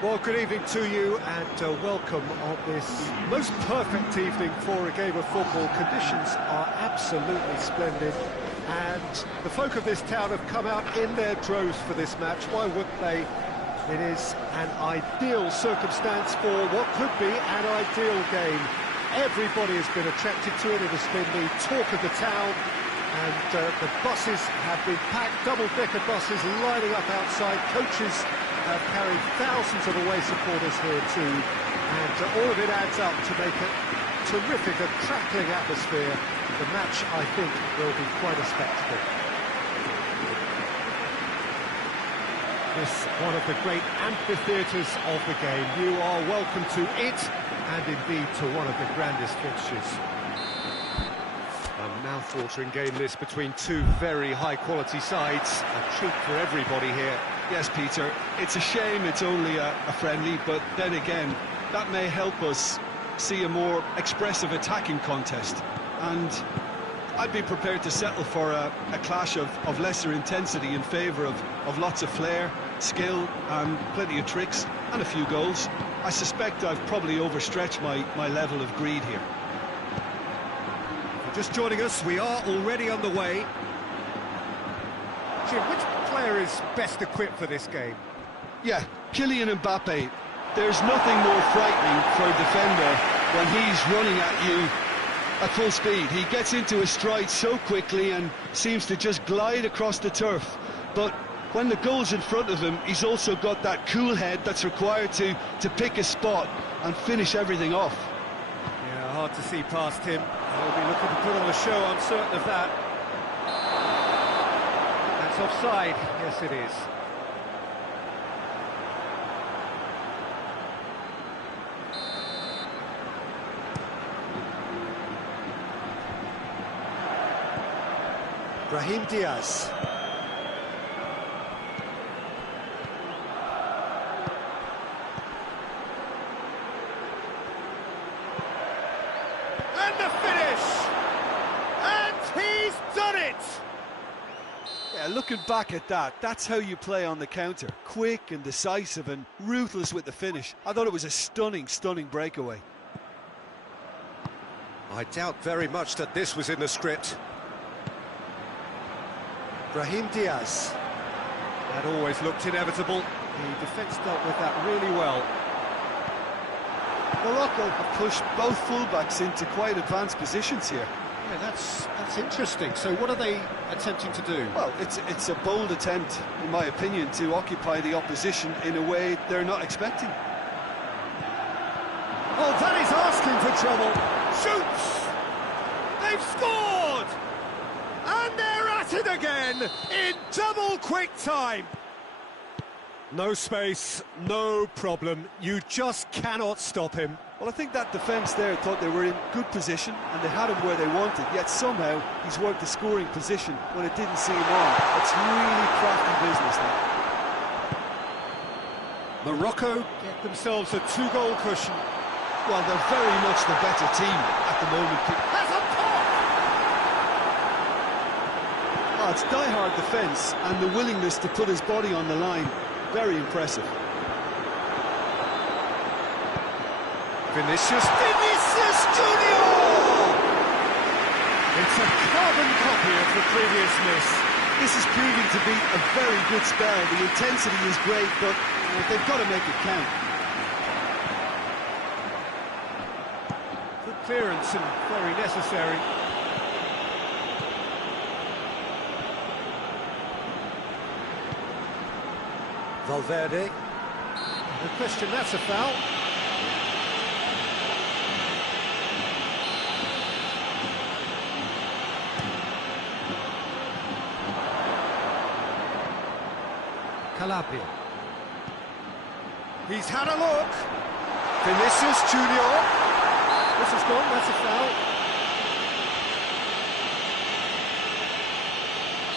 Well, good evening to you and welcome on this most perfect evening for a game of football. Conditions are absolutely splendid and the folk of this town have come out in their droves for this match. Why wouldn't they? It is an ideal circumstance for what could be an ideal game. Everybody has been attracted to it. It has been the talk of the town and the buses have been packed, double-decker buses lining up outside. Coaches have carried thousands of away supporters here too, and all of it adds up to make a terrific and crackling atmosphere. The match, I think, will be quite a spectacle. This one of the great amphitheatres of the game. You are welcome to it, and indeed to one of the grandest fixtures. A mouth-watering game this between two very high-quality sides. A treat for everybody here. Yes, Peter, it's a shame it's only a friendly, but then again, that may help us see a more expressive attacking contest. And I'd be prepared to settle for a clash of lesser intensity in favour of lots of flair, skill, and plenty of tricks, and a few goals. I suspect I've probably overstretched my level of greed here. Just joining us, we are already underway. Jim, which player is best equipped for this game? Yeah, Kylian Mbappe. There's nothing more frightening for a defender when he's running at you at full speed. He gets into a stride so quickly and seems to just glide across the turf. But when the goal's in front of him, he's also got that cool head that's required to pick a spot and finish everything off. Yeah, hard to see past him. He'll be looking to put on a show, I'm certain of that. That's offside. Yes, it is. Brahim Diaz. And the finish! And he's done it! Yeah, looking back at that, that's how you play on the counter. Quick and decisive and ruthless with the finish. I thought it was a stunning breakaway. I doubt very much that this was in the script. Brahim Diaz. That always looked inevitable. The defence dealt with that really well. Morocco have pushed both fullbacks into quite advanced positions here. Yeah, that's interesting. So what are they attempting to do? Well, it's a bold attempt, in my opinion, to occupy the opposition in a way they're not expecting. Oh, that is asking for trouble. Shoots! They've scored! And they're at it again in double quick time. No space, no problem. You just cannot stop him. Well, I think that defence there thought they were in good position and they had him where they wanted, yet somehow he's worked the scoring position when it didn't see him on. It's really crafty business now. Morocco get themselves a two-goal cushion. Well, they're very much the better team at the moment. That's a pop! Oh, it's die-hard defence and the willingness to put his body on the line. Very impressive. Vinicius Junior! It's a carbon copy of the previous miss. This is proving to be a very good spell. The intensity is great, but they've got to make it count. Good clearance and very necessary. Valverde. No question, that's a foul. Calabria. He's had a look. Vinicius Junior. This is gone, that's a foul.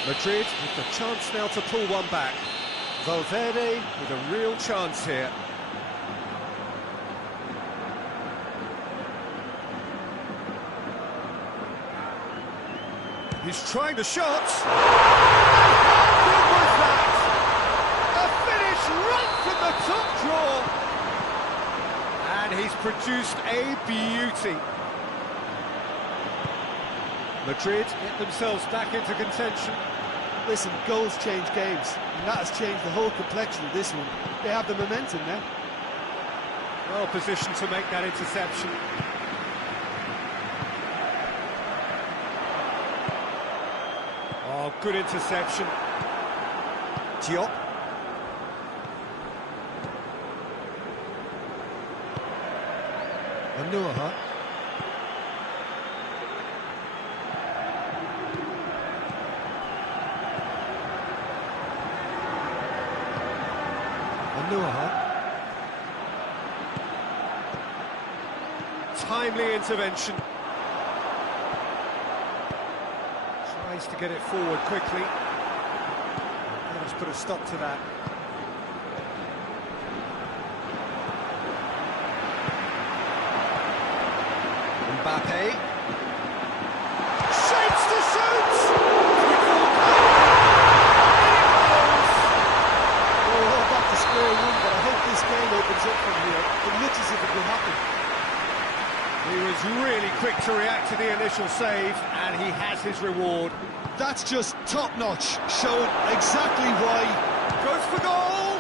Madrid with the chance now to pull one back. Valverde with a real chance here. He's trying the shot. How good was that? A finish right from the top draw. produced a beauty. Madrid get themselves back into contention. Listen, goals change games, and that has changed the whole complexion of this one. They have the momentum now. Well positioned to make that interception. Oh, good interception. Diop. Anuaha. Timely intervention. Tries to get it forward quickly. Let us put a stop to that. Mbappe. Shapes to shoot! Back to square one, but I hope this game opens up from here. It looks as if it will happen. He was really quick to react to the initial save, and he has his reward. That's just top-notch, showing exactly why. Goes for goal!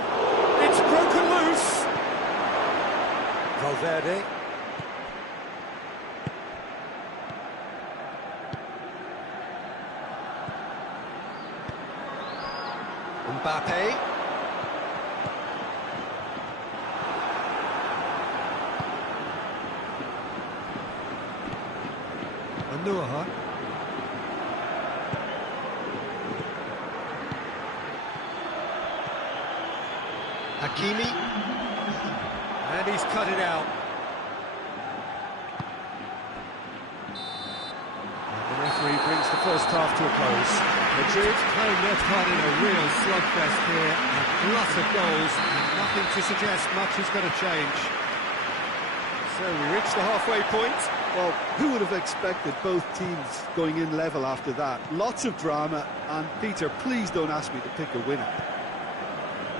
It's broken loose! Valverde. Mbappe. Anuaha. Hakimi. And he's cut it out. And the referee brings the first half to a close. Madrid playing their part in a real slugfest here. A glut of goals, and nothing to suggest much is going to change. So we reach the halfway point. Well, who would have expected both teams going in level after that? Lots of drama, and Peter, please don't ask me to pick a winner.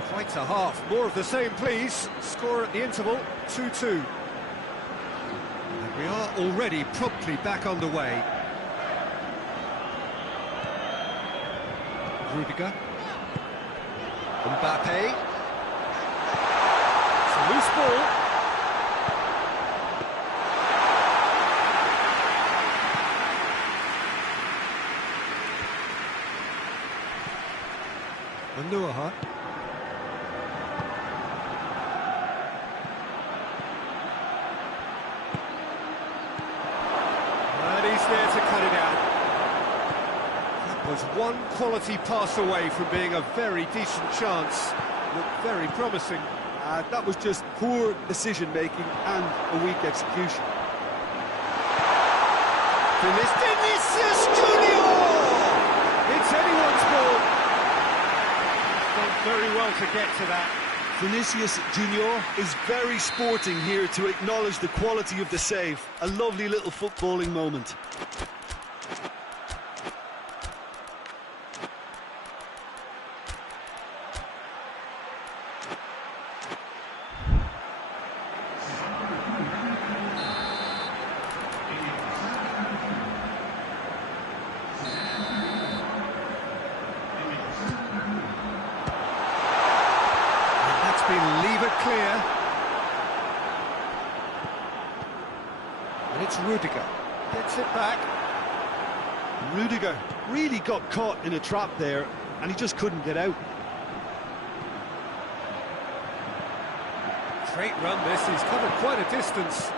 Quite a half. More of the same, please. Score at the interval, 2-2. And we are already promptly back underway. Rudiger. Mbappe. It's a loose ball. Anuaha. And he's there to cut it out. That was one quality pass away from being a very decent chance. Looked very promising. That was just poor decision-making and a weak execution. Vinicius Junior! It's anyone's ball. Done very well to get to that. Vinicius Junior is very sporting here to acknowledge the quality of the save. A lovely little footballing moment. Leave it clear. And it's Rudiger. Gets it back. Rudiger really got caught in a trap there, and he just couldn't get out. Great run this, he's covered quite a distance.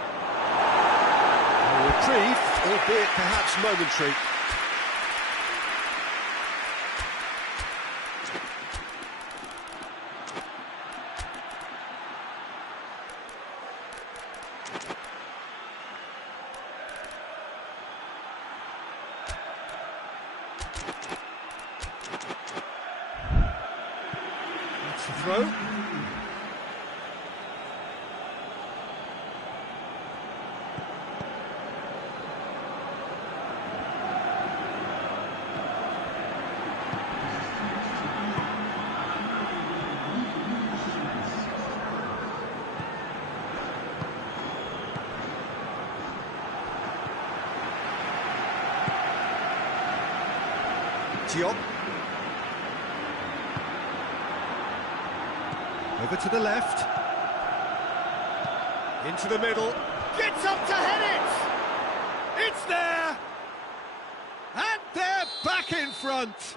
A reprieve, albeit perhaps momentary. That's the throw. Diop. Over to the left. Into the middle. Gets up to head it! It's there! And they're back in front!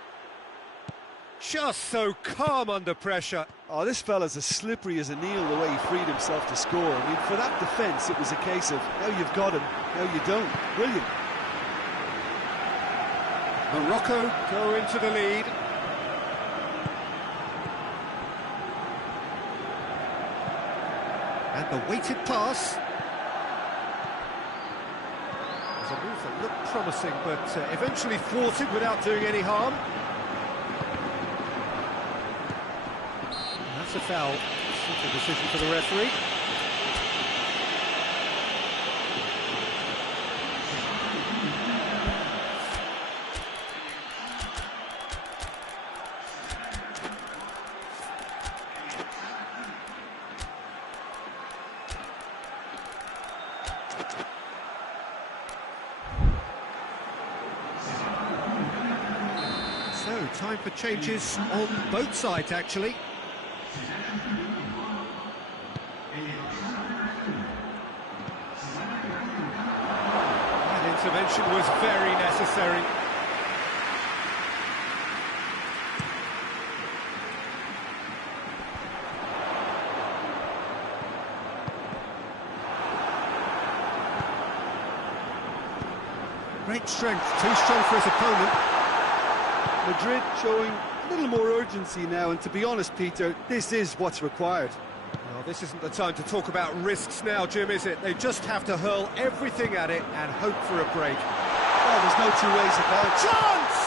Just so calm under pressure. Oh, this fella's as slippery as an eel the way he freed himself to score. I mean, for that defence, it was a case of now you've got him, now you don't. Brilliant. Morocco go into the lead. And the weighted pass. There's a move that looked promising, but eventually thwarted without doing any harm. And that's a foul. Simple decision for the referee. So, time for changes on both sides, actually. That intervention was very necessary. Great strength, too strong for his opponent. Madrid showing a little more urgency now, and to be honest, Peter, this is what's required. Well, this isn't the time to talk about risks now, Jim, is it? They just have to hurl everything at it and hope for a break. Oh, there's no two ways about it. Chance!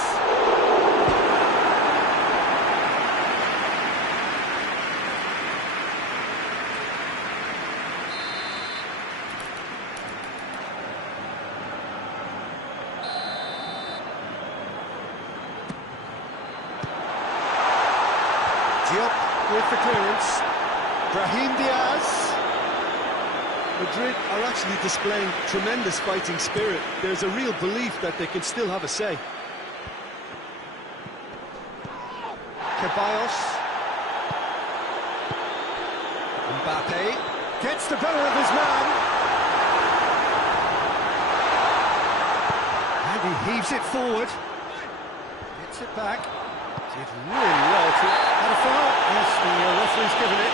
Diop with the clearance. Brahim Diaz. Madrid are actually displaying tremendous fighting spirit. There's a real belief that they can still have a say. Ceballos. Mbappe gets the better of his man. And he heaves it forward. Gets it back. Did really well to have a foul. Yes, the referee's given it.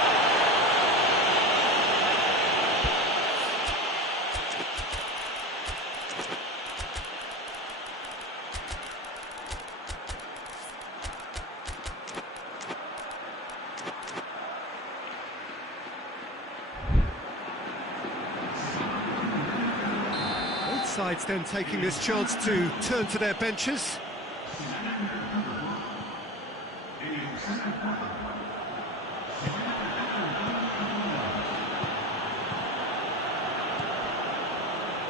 Both sides then taking this chance to turn to their benches.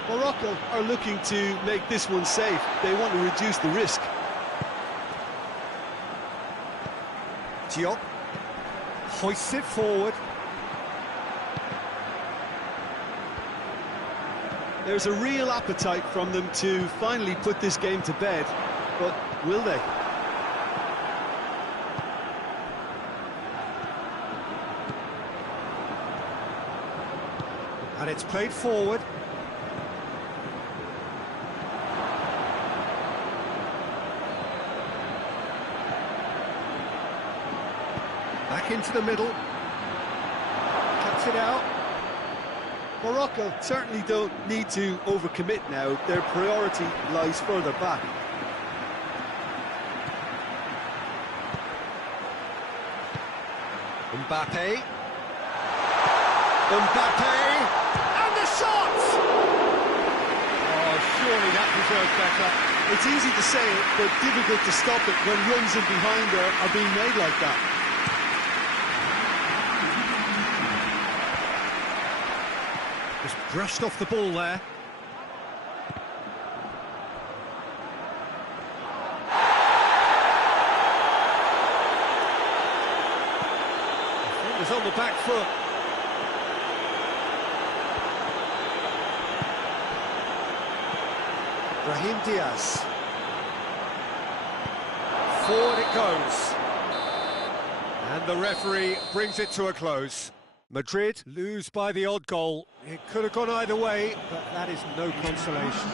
Morocco are looking to make this one safe. They want to reduce the risk. Diop hoists it forward. There's a real appetite from them to finally put this game to bed, but will they? And it's played forward. Back into the middle. Cuts it out. Morocco certainly don't need to overcommit now. Their priority lies further back. Mbappe. Mbappe. And the shot! Oh, surely that deserves better. It's easy to say it, but difficult to stop it when runs in behind are being made like that. Just brushed off the ball there. It was on the back foot. Brahim Diaz. Forward it goes. And the referee brings it to a close. Madrid lose by the odd goal. It could have gone either way, but that is no consolation.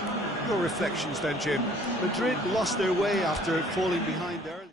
Your reflections then, Jim? Madrid lost their way after falling behind early.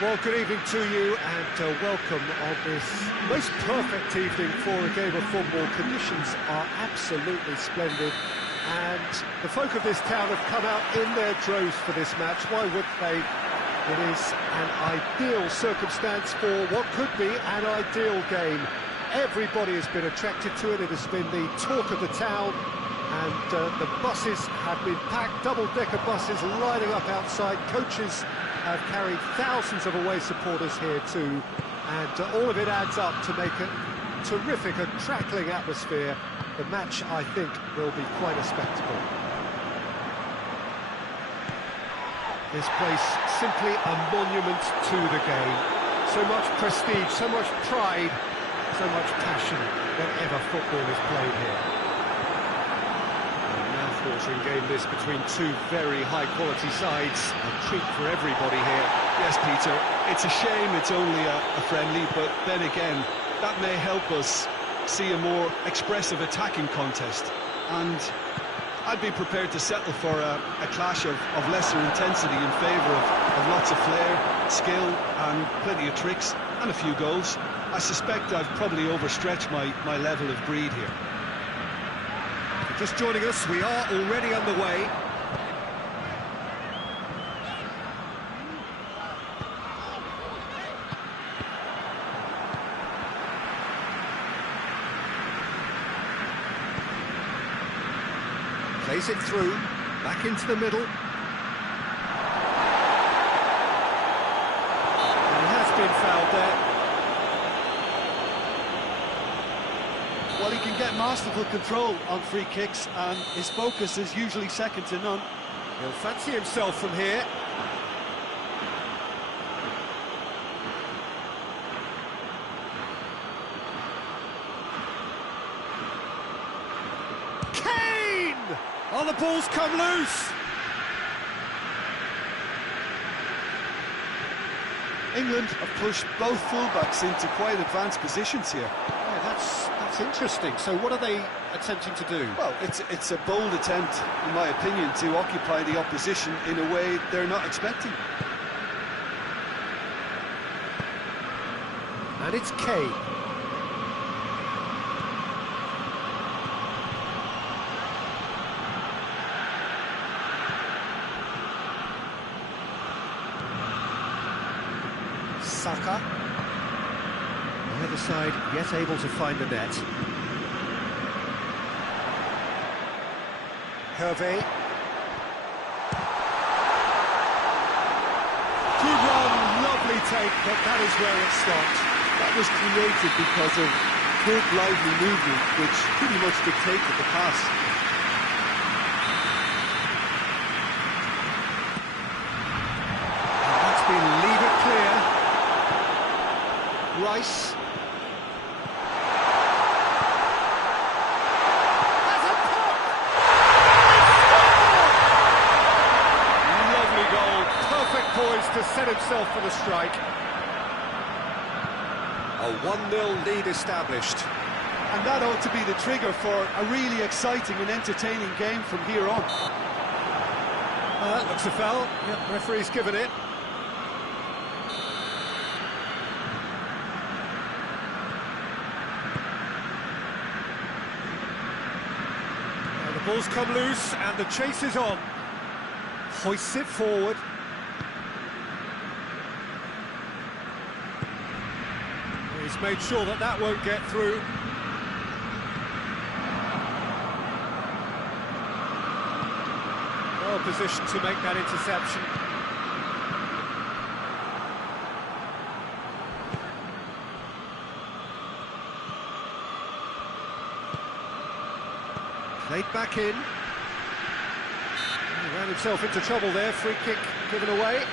Well, good evening to you and welcome on this most perfect evening for a game of football. Conditions are absolutely splendid and the folk of this town have come out in their droves for this match. Why would they? It is an ideal circumstance for what could be an ideal game. Everybody has been attracted to it. It has been the talk of the town and the buses have been packed, double-decker buses lining up outside. Coaches have carried thousands of away supporters here too, and all of it adds up to make a terrific, a crackling atmosphere. The match, I think, will be quite a spectacle. This place, simply a monument to the game. So much prestige, so much pride, so much passion whenever football is played here. Watering game this between two very high-quality sides. A treat for everybody here. Yes, Peter, it's a shame it's only a friendly, but then again, that may help us see a more expressive attacking contest. And I'd be prepared to settle for a clash of lesser intensity in favour of lots of flair, skill, and plenty of tricks, and a few goals. I suspect I've probably overstretched my level of greed here. Just joining us, we are already underway. Plays it through. Back into the middle. And he has been fouled there. Well, he can get masterful control on free kicks, and his focus is usually second to none. He'll fancy himself from here. Kane! Oh, the ball's come loose. England have pushed both fullbacks into quite advanced positions here. Yeah, that's interesting. So what are they attempting to do? Well, it's a bold attempt, in my opinion, to occupy the opposition in a way they're not expecting. And it's Kane. Saka. The other side yet able to find the net. Hervé. Good run, lovely take, but that is where it stopped. That was created because of good, lively movement, which pretty much dictated the pass. And that's been leave it clear. Rice. Has a pop! Lovely goal, perfect poise to set himself for the strike. A 1-0 lead established. And that ought to be the trigger for a really exciting and entertaining game from here on. That looks a foul. Yep, referee's given it. And the ball's come loose and the chase is on. Hoists it forward. He's made sure that that won't get through. Well positioned to make that interception. Played back in. He ran himself into trouble there. Free kick given away.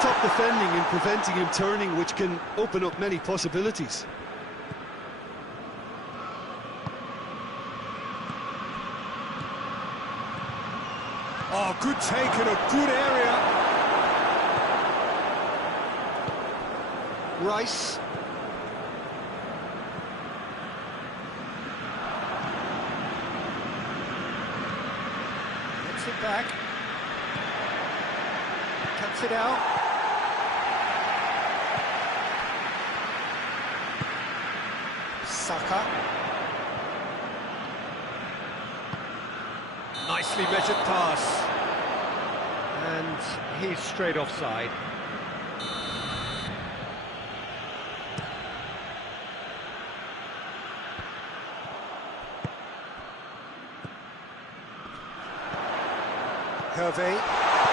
Top defending and preventing him turning, which can open up many possibilities. Oh, good take in a good area. Rice. Gets it back. Cuts it out. Saka. Nicely measured pass. And he's straight offside. Hervé.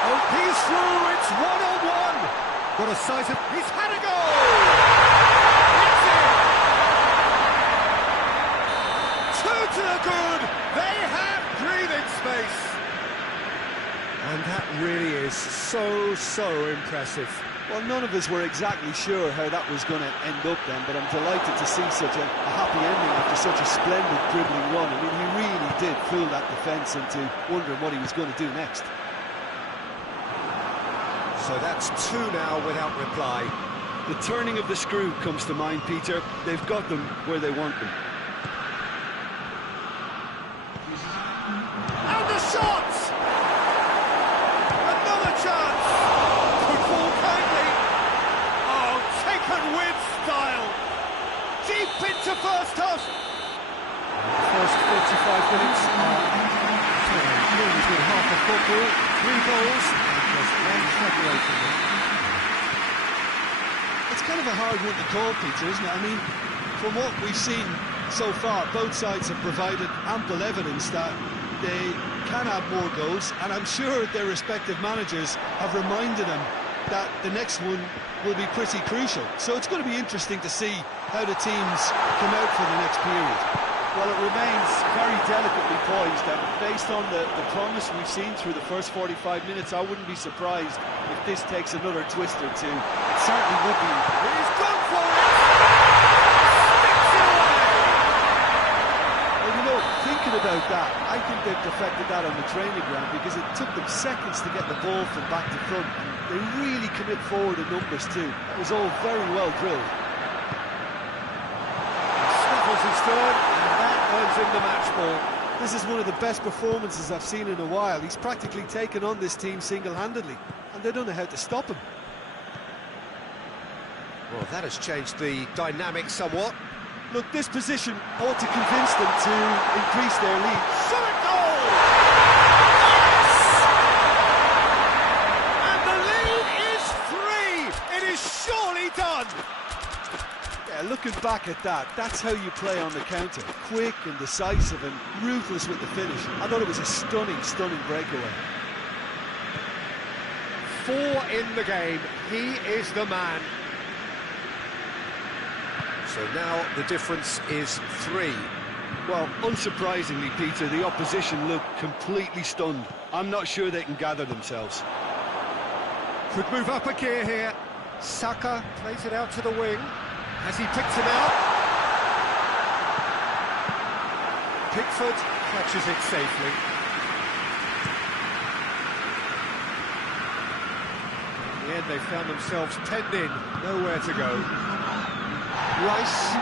Oh, he's through, it's 1-on-1. Got a size of... He's had a goal! It's in! Two to the good! They have breathing space! And that really is so impressive. Well, none of us were exactly sure how that was going to end up then, but I'm delighted to see such a happy ending after such a splendid dribbling run. I mean, he really did fool that defence into wondering what he was going to do next. So that's two now without reply. The turning of the screw comes to mind, Peter. They've got them where they want them. And the shot! Another chance! Could fall kindly. Oh, taken with style. Deep into first half. The first 45 minutes are really good half of football. 3 goals. And there's and separating them. It's kind of a hard one to call, Peter, isn't it? I mean, from what we've seen so far, both sides have provided ample evidence that they can have more goals, and I'm sure their respective managers have reminded them that the next one will be pretty crucial. So it's going to be interesting to see how the teams come out for the next period. Well, it remains very delicately poised, and based on the promise we've seen through the first 45 minutes, I wouldn't be surprised if this takes another twist or two. It certainly would be. He's gone for it! Sticks it away! Well, you know, thinking about that, I think they've perfected that on the training ground, because it took them seconds to get the ball from back to front, and they really commit forward in numbers too. That was all very well drilled. Snuffles his third, and that earns him the match ball. This is one of the best performances I've seen in a while. He's practically taken on this team single-handedly, and they don't know how to stop him. Well, that has changed the dynamic somewhat. Look, this position ought to convince them to increase their lead. Shot goal! Yes! And the lead is 3! It is surely done! Yeah, looking back at that, that's how you play on the counter. Quick and decisive and ruthless with the finish. I thought it was a stunning, stunning breakaway. 4 in the game. He is the man. So now the difference is 3. Well, unsurprisingly, Peter, the opposition look completely stunned. I'm not sure they can gather themselves. Could move up a gear here. Saka plays it out to the wing. Has he picked him out? Pickford catches it safely. In the end, they found themselves penned in, nowhere to go. Rice.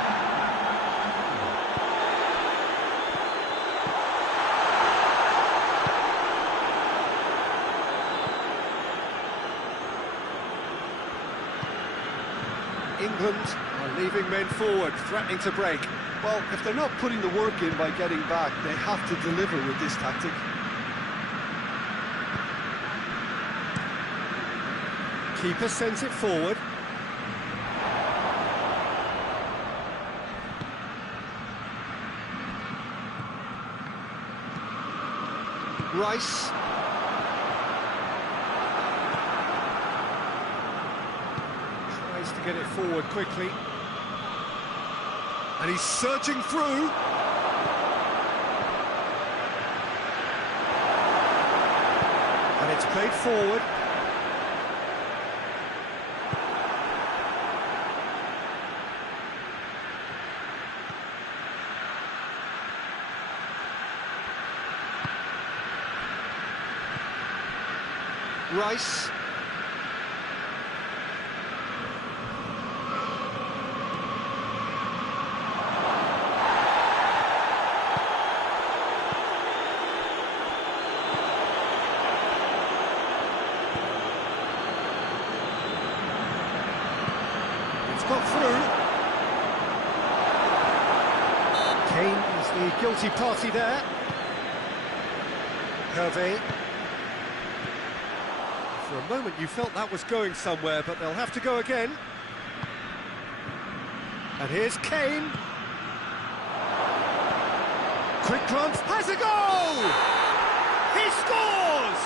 England are leaving men forward, threatening to break. Well, if they're not putting the work in by getting back, they have to deliver with this tactic. Keeper sends it forward. Rice. Tries to get it forward quickly. And he's surging through. And it's played forward. Rice. It's got through. Kane is the guilty party there. Hervé. For a moment you felt that was going somewhere, but they'll have to go again. And here's Kane. Quick glance, has a goal! He scores!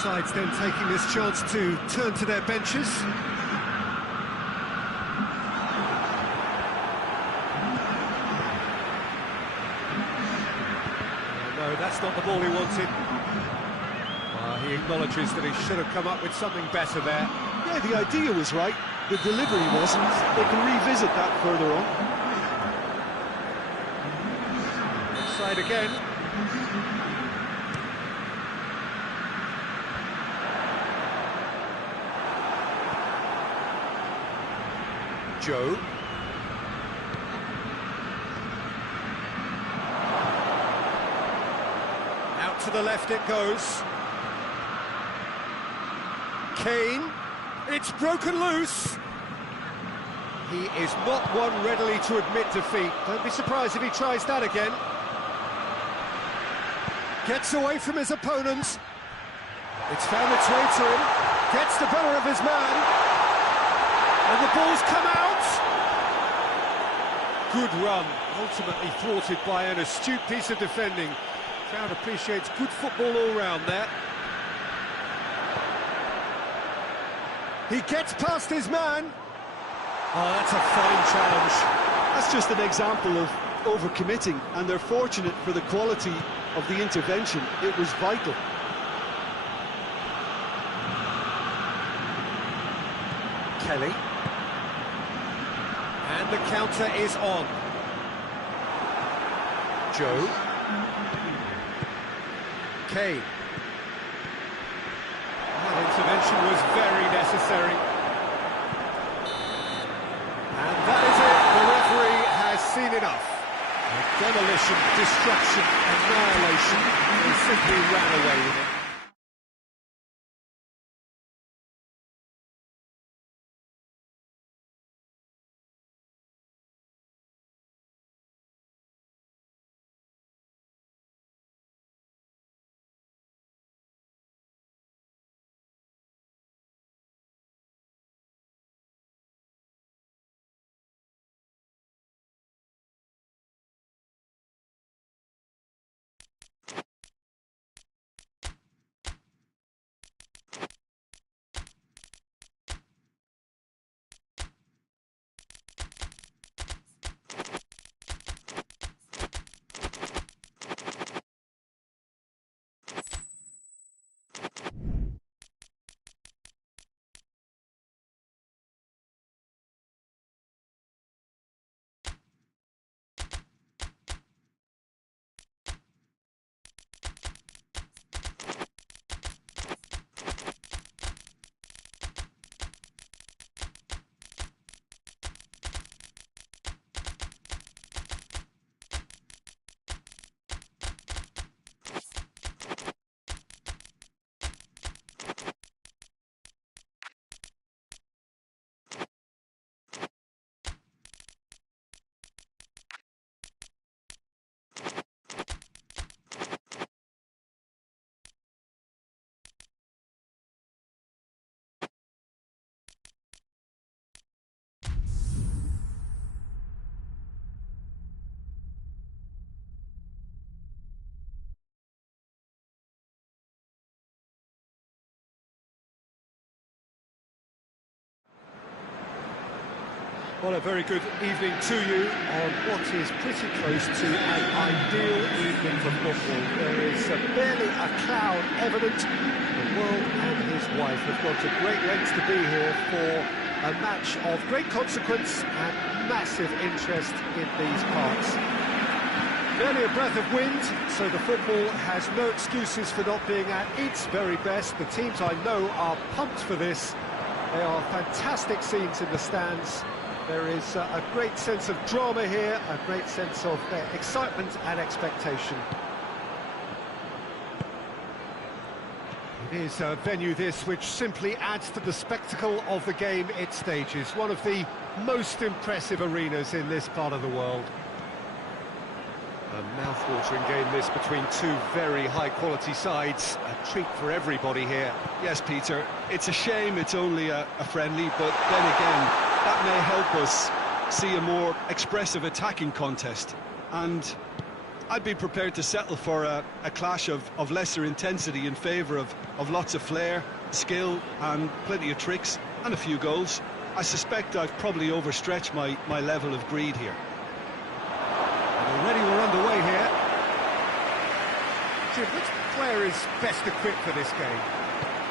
Sides then taking this chance to turn to their benches. ball he wanted. He acknowledges that he should have come up with something better there. Yeah, the idea was right, the delivery wasn't. They can revisit that further on. Inside again. Joe. Out to the left it goes. Kane, it's broken loose. He is not one readily to admit defeat. Don't be surprised if he tries that again. Gets away from his opponents. It's found its way to him. Gets the better of his man. And the ball's come out. Good run, ultimately thwarted by an astute piece of defending. Crowd appreciates good football all round there. He gets past his man. Oh, that's a fine challenge. That's just an example of overcommitting, and they're fortunate for the quality of the intervention. It was vital. Kelly. And the counter is on. Joe. Kane. That intervention was very necessary. And that is it. The referee has seen enough. Demolition, destruction, annihilation. He simply ran away with it. Well, a very good evening to you on what is pretty close to an ideal evening for football. There is barely a cloud evident. The world and his wife have gone to great lengths to be here for a match of great consequence and massive interest in these parts. Barely a breath of wind, so the football has no excuses for not being at its very best. The teams I know are pumped for this. They are fantastic scenes in the stands. There is a great sense of drama here, a great sense of excitement and expectation. It is a venue this which simply adds to the spectacle of the game it stages. One of the most impressive arenas in this part of the world. A mouth-watering game this between two very high-quality sides. A treat for everybody here. Yes, Peter, it's a shame it's only a friendly, but then again, that may help us see a more expressive attacking contest. And I'd be prepared to settle for a clash of lesser intensity in favour of lots of flair, skill and plenty of tricks and a few goals. I suspect I've probably overstretched my level of greed here. And already we're underway here. question, which player is best equipped for this game?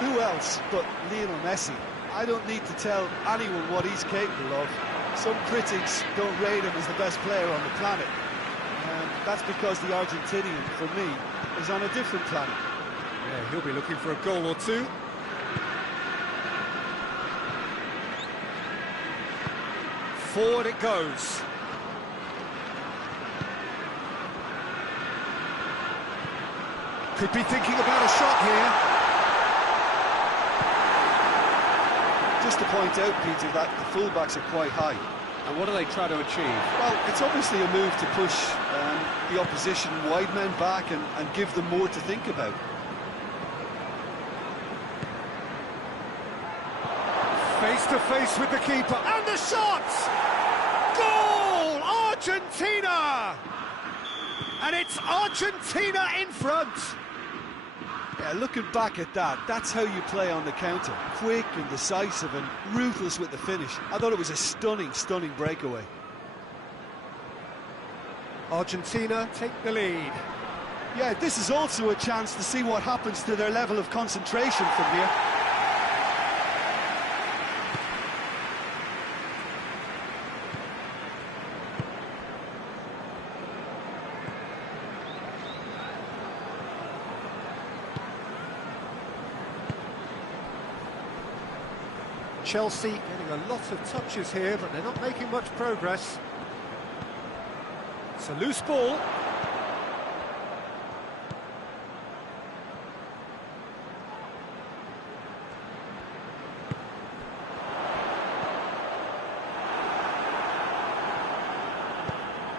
Who else but Lionel Messi? I don't need to tell anyone what he's capable of. Some critics don't rate him as the best player on the planet. And that's because the Argentinian, for me, is on a different planet. Yeah, he'll be looking for a goal or two. Forward it goes. Could be thinking about a shot here. Just to point out, Peter, that the fullbacks are quite high. And what do they try to achieve? Well, it's obviously a move to push the opposition wide men back and give them more to think about. Face to face with the keeper, and the shot! Goal! Argentina! And it's Argentina in front! Yeah, looking back at that, that's how you play on the counter. Quick and decisive and ruthless with the finish. I thought it was a stunning, stunning breakaway. Argentina take the lead. Yeah, this is also a chance to see what happens to their level of concentration from here. Chelsea getting a lot of touches here, but they're not making much progress. It's a loose ball.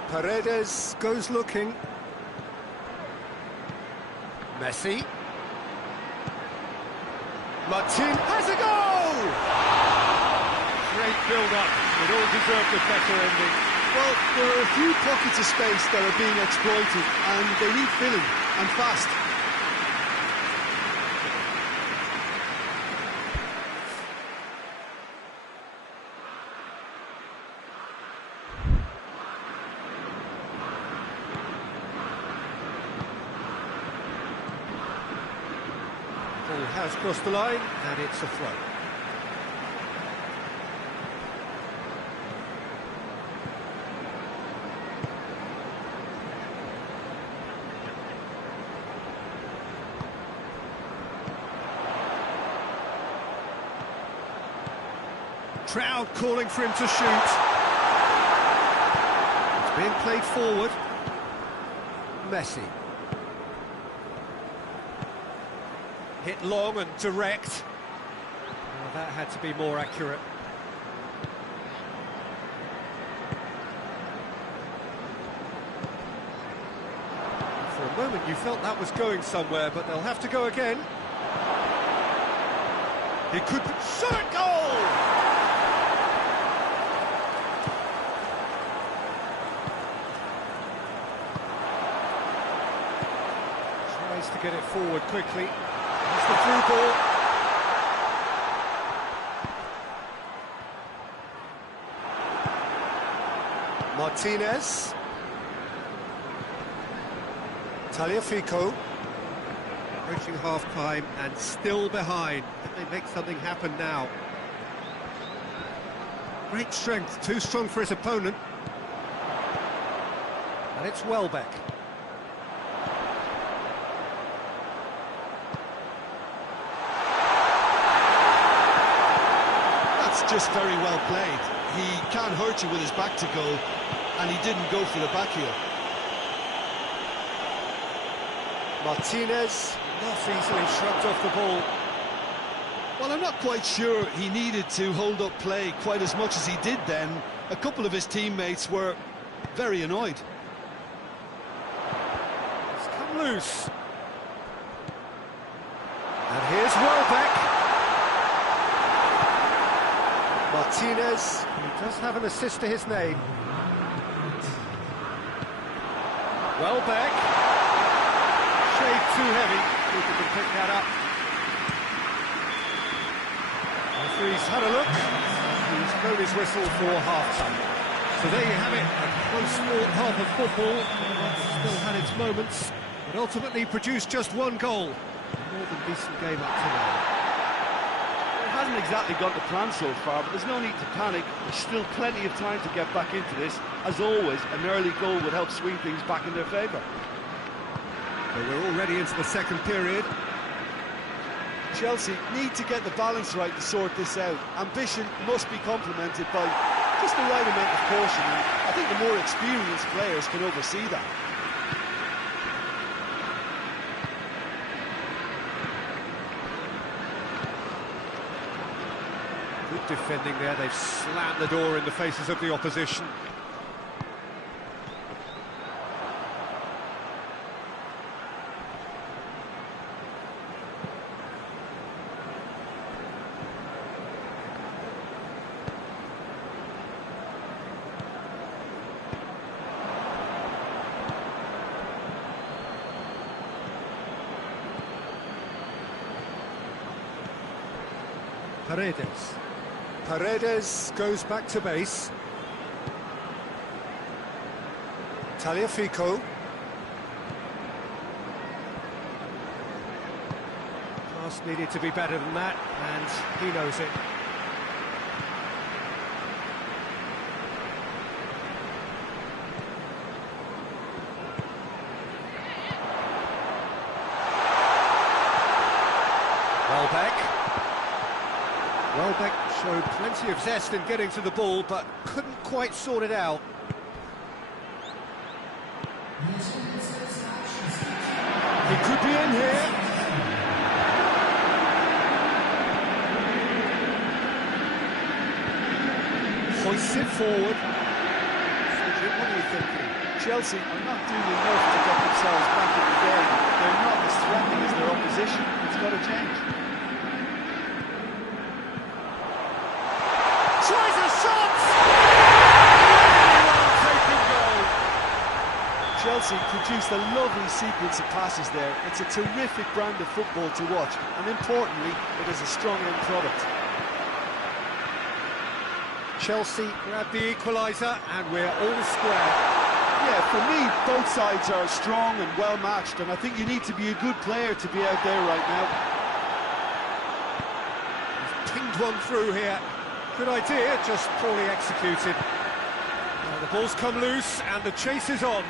Paredes goes looking. Messi. Martin has a goal! Great build-up. It all deserved a better ending. Well, there are a few pockets of space that are being exploited, and they need filling, and fast. Ball has crossed the line, and it's a throw. Crowd calling for him to shoot. It's being played forward. Messi. Hit long and direct. Well, that had to be more accurate. For a moment you felt that was going somewhere, but they'll have to go again. He could... Shot! Goal! To get it forward quickly. That's the through ball. Martinez. Tagliafico. Approaching half-time and still behind. Can they make something happen now? Great strength, too strong for his opponent. And it's Welbeck. Just very well played. He can't hurt you with his back to goal, and he didn't go for the back heel. Martinez not easily shrugged off the ball. Well, I'm not quite sure he needed to hold up play quite as much as he did then. A couple of his teammates were very annoyed. It's come loose. And here's Welbeck. Martinez, he does have an assist to his name. Welbeck. Shade too heavy. Keeper can pick that up. The referee's had a look. He's blown his whistle for half-time. So there you have it, a close sport half of football, but still had its moments. It ultimately produced just one goal. A more than decent game up to now. It hasn't exactly gone to plan so far, but there's no need to panic. There's still plenty of time to get back into this. As always, an early goal would help swing things back in their favour. Well, we're already into the second period. Chelsea need to get the balance right to sort this out. Ambition must be complemented by just the right amount of caution, and I think the more experienced players can oversee that. Good defending there, they've slammed the door in the faces of the opposition. Paredes goes back to base. Tagliafico. Pass needed to be better than that, and he knows it. Welbeck showed plenty of zest in getting to the ball, but couldn't quite sort it out. He could be in here. Hoists it forward. What are you thinking? Chelsea are not doing enough to get themselves back in the game. They're not as threatening as their opposition. It's got to change. Tries a shot! Really well-taken goal. Chelsea produced a lovely sequence of passes there. It's a terrific brand of football to watch, and importantly, it is a strong end product. Chelsea grabbed the equaliser, and we're all square. Yeah, for me, both sides are strong and well-matched, and I think you need to be a good player to be out there right now. He's pinged one through here. Good idea, just poorly executed. Now the ball's come loose and the chase is on.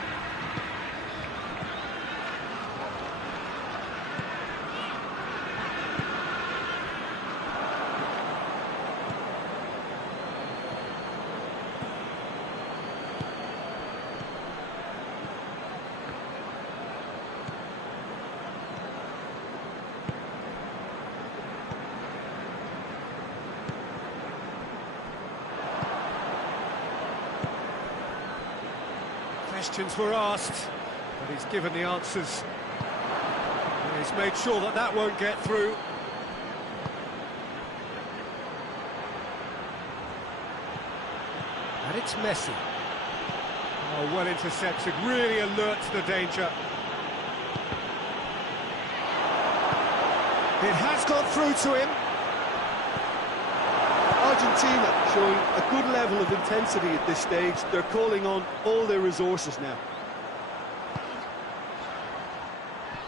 Questions were asked, but he's given the answers. And he's made sure that that won't get through. And it's Messi. Oh, well intercepted, really alert to the danger. It has got through to him. Argentina showing a good level of intensity at this stage. They're calling on all their resources now.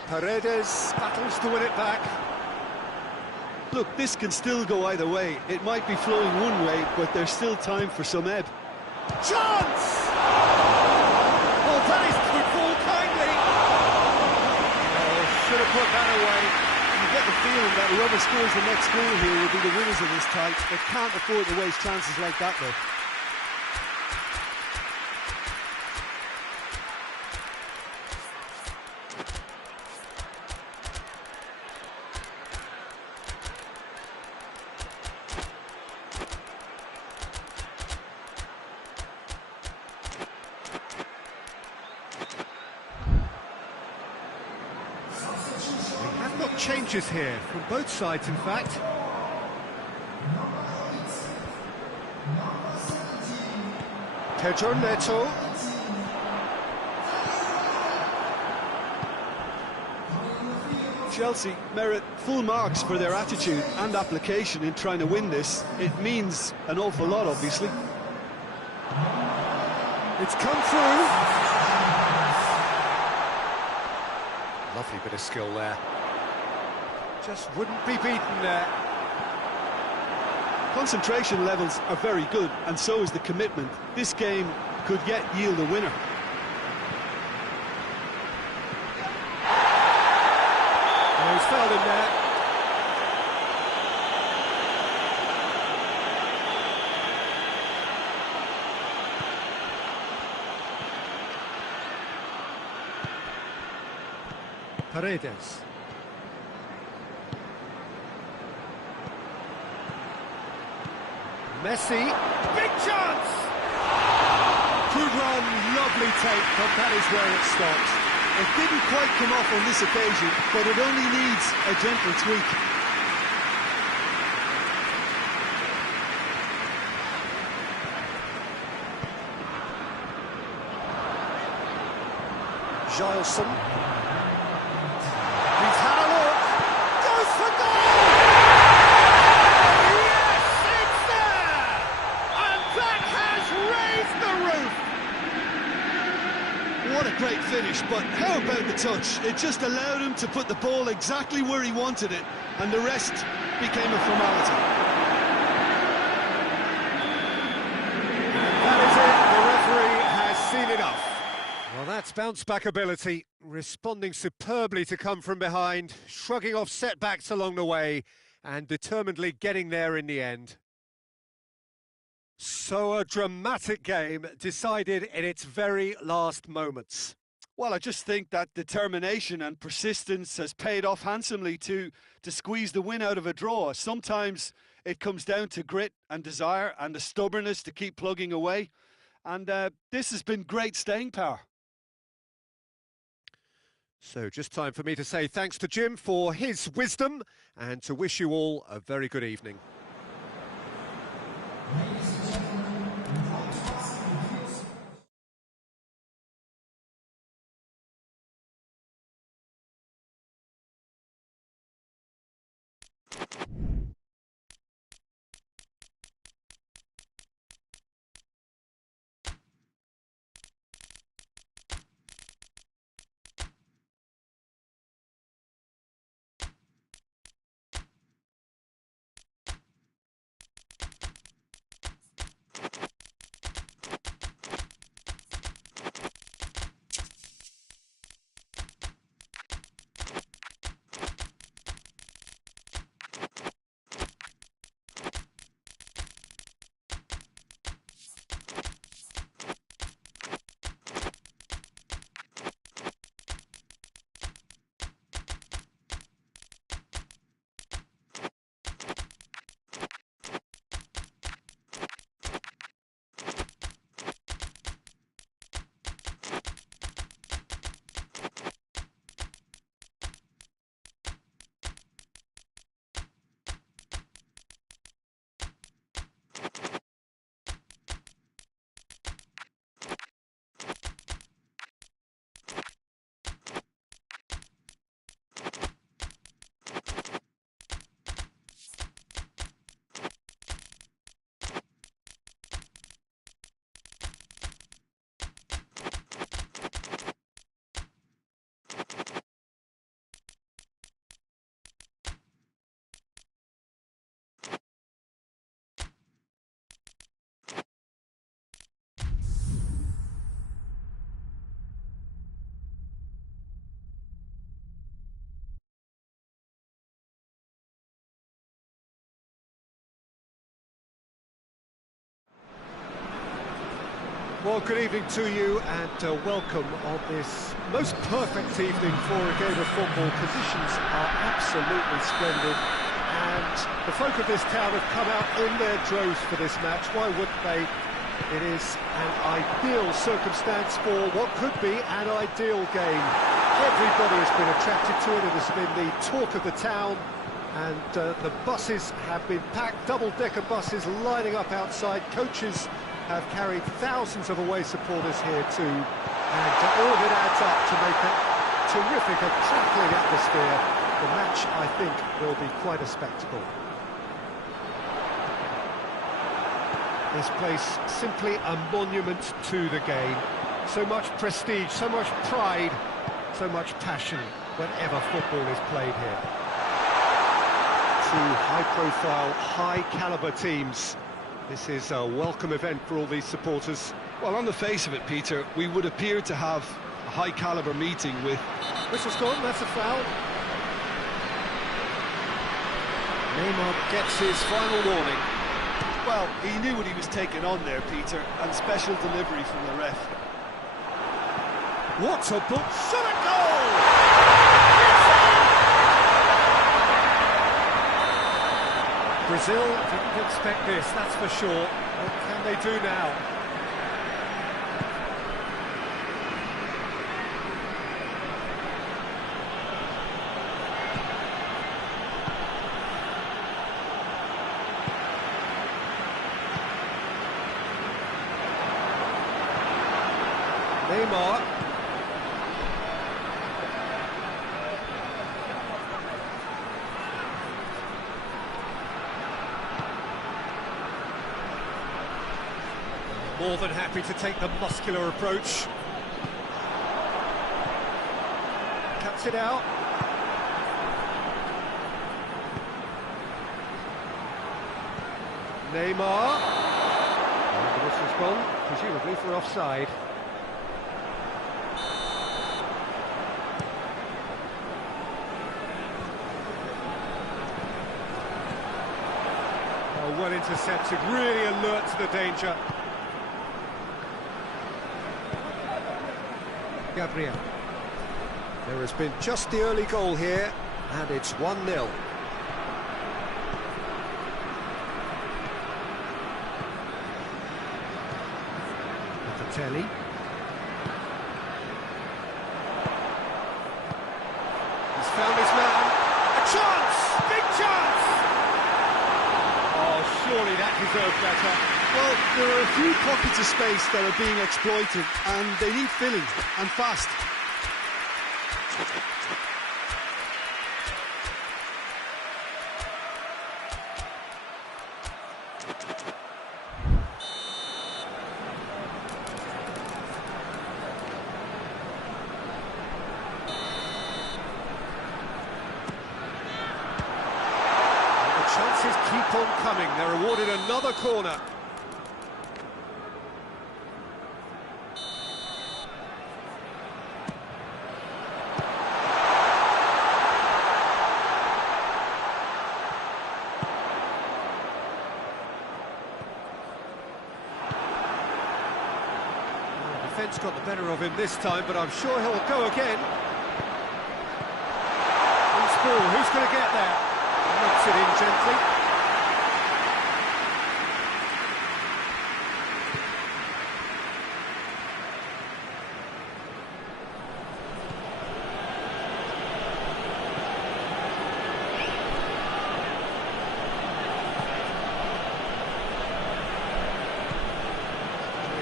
Paredes battles to win it back. Look, this can still go either way. It might be flowing one way, but there's still time for some ebb. Chance! Oh, that is football kindly. Oh, should have put that away. You get the feeling that whoever scores the next goal here will be the winners of this tie. They can't afford to waste chances like that, though. Changes here from both sides, in fact. Pesjoker. Chelsea merit full marks for their attitude and application in trying to win this. It means an awful lot, obviously. It's come through. Lovely bit of skill there. Just wouldn't be beaten there. Concentration levels are very good, and so is the commitment. This game could yet yield a winner. Oh, he's fouled him there. Paredes. Messi, big chance! Good run, lovely take, but that is where it stops. It didn't quite come off on this occasion, but it only needs a gentle tweak. Gilson. He's had a look. Goes for goal! Yes, it's there! And that has raised the roof! What a great finish, but how about the touch? It just allowed him to put the ball exactly where he wanted it, and the rest became a formality. That is it. The referee has seen enough. Well, that's bounce-back ability, responding superbly to come from behind, shrugging off setbacks along the way, and determinedly getting there in the end. So a dramatic game decided in its very last moments. Well, I just think that determination and persistence has paid off handsomely to squeeze the win out of a draw. Sometimes it comes down to grit and desire and the stubbornness to keep plugging away. And this has been great staying power. So just time for me to say thanks to Jim for his wisdom and to wish you all a very good evening. Well, good evening to you and welcome on this most perfect evening for a game of football. Conditions are absolutely splendid and the folk of this town have come out in their droves for this match. Why wouldn't they? It is an ideal circumstance for what could be an ideal game. Everybody has been attracted to it. It has been the talk of the town and the buses have been packed, double-decker buses lining up outside. Coaches have carried thousands of away supporters here too, and all of it adds up to make a terrific, crackling atmosphere. The match, I think, will be quite a spectacle. This place simply a monument to the game. So much prestige, so much pride, so much passion. whenever football is played here. Two high-profile, high-caliber teams. This is a welcome event for all these supporters. Well, on the face of it, Peter, we would appear to have a high-caliber meeting with... Whistle's gone, that's a foul. Neymar gets his final warning. Well, he knew what he was taking on there, Peter, and special delivery from the ref. What a ball! Shot a goal! Brazil didn't expect this, that's for sure. What can they do now? Neymar. More than happy to take the muscular approach. Cuts it out. Neymar. And the whistle's gone, presumably for offside. Well intercepted, really alert to the danger. Gabriel. There has been just the early goal here, and it's 1-0. Balotelli. He's found his man. A chance! Big chance! Oh, surely that deserved better. Well, there are a few pockets of space that are being exploited, and they need filling, and fast. Chances keep on coming. They're awarded another corner. The defence got the better of him this time, but I'm sure he'll go again. Loose ball, who's going to get there? Knocks it in gently.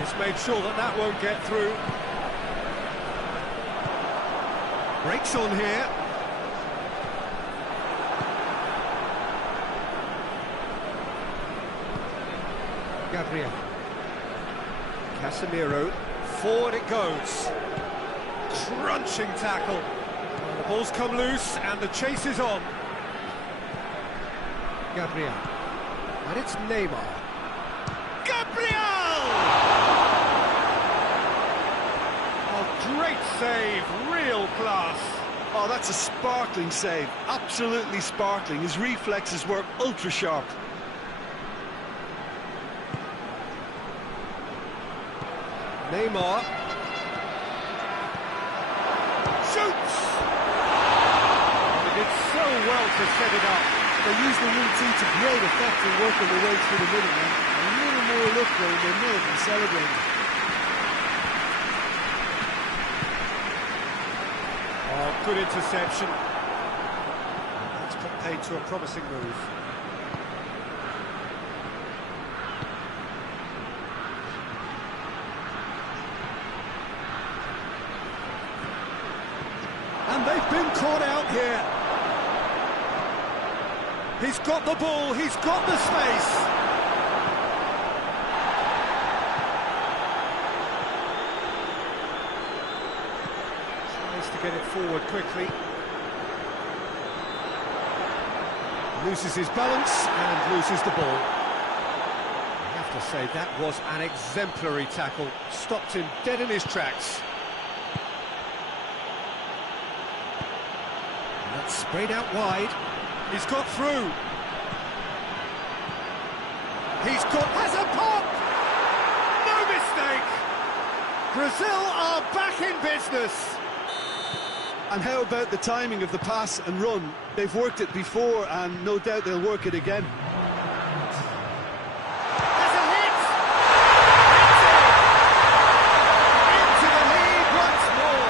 He's made sure that that won't get through. Breaks on here. Gabriel. Casemiro. Forward it goes. Crunching tackle. And the ball's come loose and the chase is on. Gabriel. And it's Neymar. Gabriel! Oh, great save. Real class. Oh, that's a sparkling save. Absolutely sparkling. His reflexes were ultra sharp. Neymar shoots! They did so well to set it up. They used the routine to great effect in working their way through the middle, man. A little more look though, they may have been celebrating. Oh, good interception. That's put paid to a promising move. And they've been caught out here. He's got the ball, he's got the space. Tries to get it forward quickly. Loses his balance and loses the ball. I have to say, that was an exemplary tackle. Stopped him dead in his tracks. And that's sprayed out wide. He's got through. Has a pop! No mistake! Brazil are back in business. And how about the timing of the pass and run? They've worked it before, and no doubt they'll work it again. There's a hit! Into the lead once more.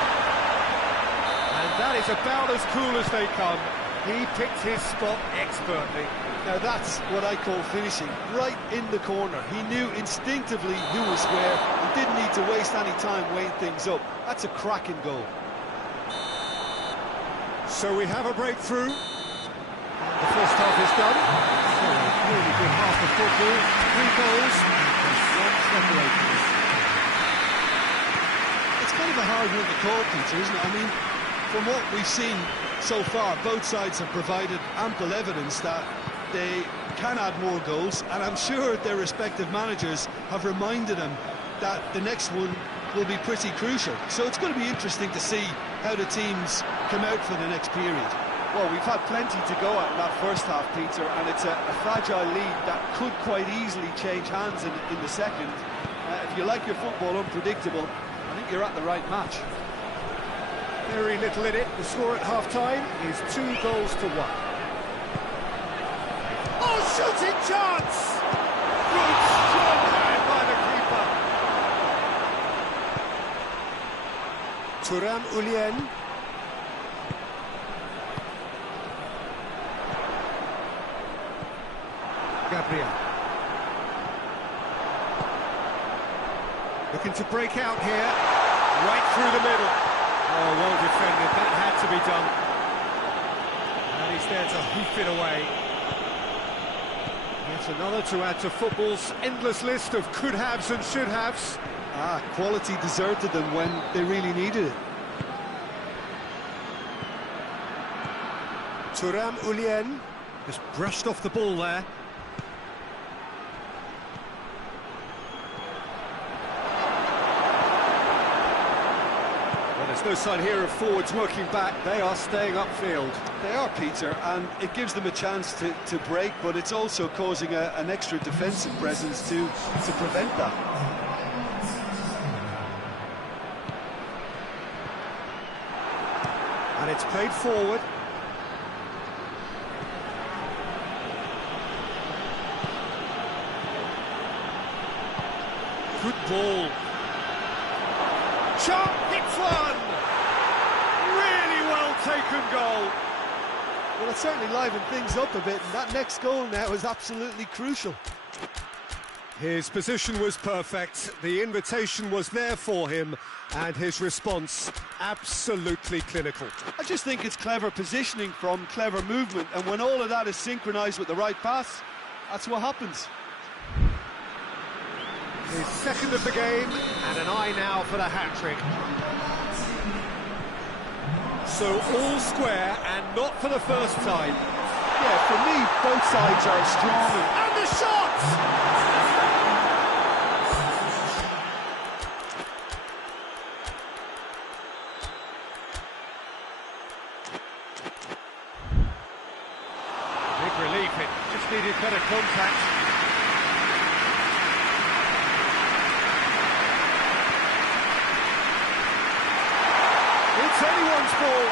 And that is about as cool as they come. He picked his spot expertly. Now that's what I call finishing, right in the corner. He knew instinctively who was where and didn't need to waste any time weighing things up. That's a cracking goal. So we have a breakthrough. The first half is done. So a really good half of football. 3 goals and just one separating us. It's kind of a hard one to call, Peter, isn't it? I mean, from what we've seen so far, both sides have provided ample evidence that they can add more goals, and I'm sure their respective managers have reminded them that the next one will be pretty crucial. So it's going to be interesting to see how the teams come out for the next period. Well, we've had plenty to go at in that first half, Peter, and it's a fragile lead that could quite easily change hands in the second. If you like your football unpredictable, I think you're at the right match. Very little in it. The score at half-time is 2 goals to 1. Oh, shooting chance! Good strong hand by the keeper. Thuram Ulien. Gabriel. Looking to break out here. Right through the middle. Oh, well defended. That had to be done. And he's there to hoof it away. Yet another to add to football's endless list of could-haves and should-haves. Quality deserted them when they really needed it. Thuram Ulien just brushed off the ball there. Well, there's no sign here of forwards working back. They are staying upfield. They are, Peter, and it gives them a chance to break, but it's also causing an extra defensive presence to prevent that. And it's played forward. Good ball. Chop hits one! Really well taken goal. Well, it certainly livened things up a bit, and that next goal now is absolutely crucial. His position was perfect, the invitation was there for him, and his response absolutely clinical. I just think it's clever positioning from clever movement, and when all of that is synchronised with the right pass, that's what happens. His second of the game, and an eye now for the hat-trick. So all square, and not for the first time. Yeah, for me, both sides are strong. And the shot! Big relief, it just needed better contact. It's anyone's ball.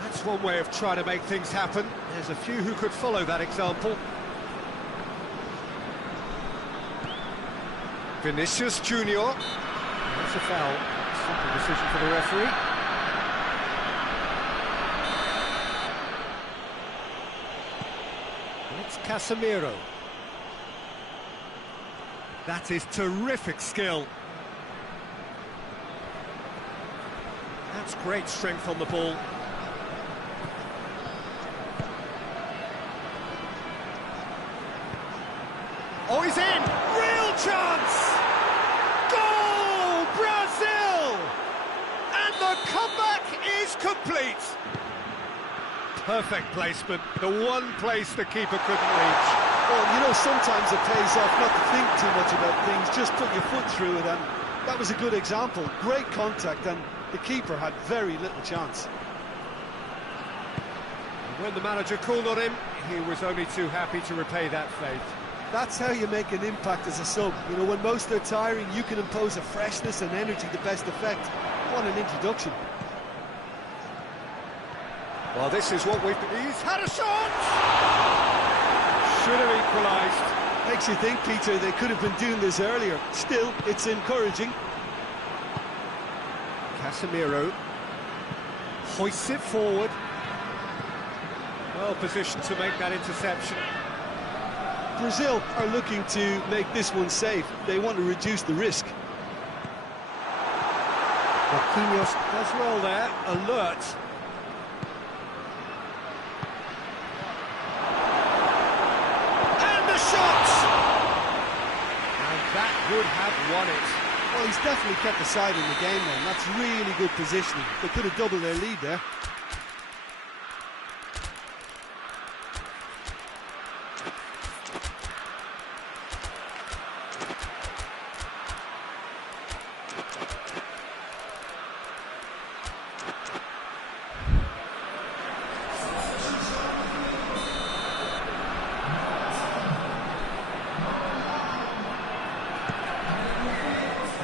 That's one way of trying to make things happen. There's a few who could follow that example. Vinicius Junior. That's a foul. Simple decision for the referee. And it's Casemiro. That is terrific skill. That's great strength on the ball. Oh, he's in! Real chance! Goal! Brazil! It's complete! Perfect placement, the one place the keeper couldn't reach. Well, you know, sometimes it pays off not to think too much about things, just put your foot through it, and that was a good example. Great contact, and the keeper had very little chance. And when the manager called on him, he was only too happy to repay that faith. That's how you make an impact as a sub. You know, when most are tiring, you can impose a freshness and energy to best effect. What an introduction. Well, this is what he's had a shot! Should have equalised. Makes you think, Peter, they could have been doing this earlier. Still, it's encouraging. Casemiro hoists it forward. Well positioned to make that interception. Brazil are looking to make this one safe. They want to reduce the risk. Marquinhos does well there, alert. And the shot! And that would have won it. Well, he's definitely kept the side in the game then. That's really good positioning. They could have doubled their lead there.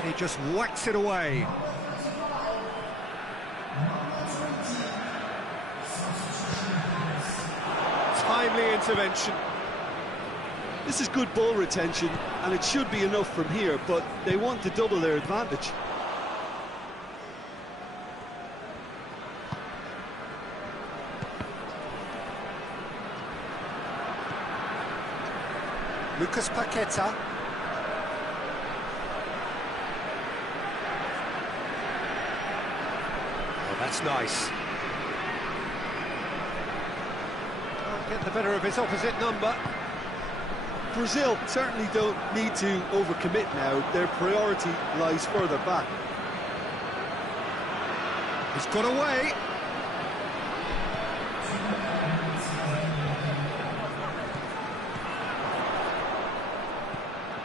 He just whacks it away. Timely intervention. This is good ball retention, and it should be enough from here, but they want to double their advantage. Lucas Paqueta. That's nice. Can't get the better of his opposite number. Brazil certainly don't need to overcommit now. Their priority lies further back. He's got away.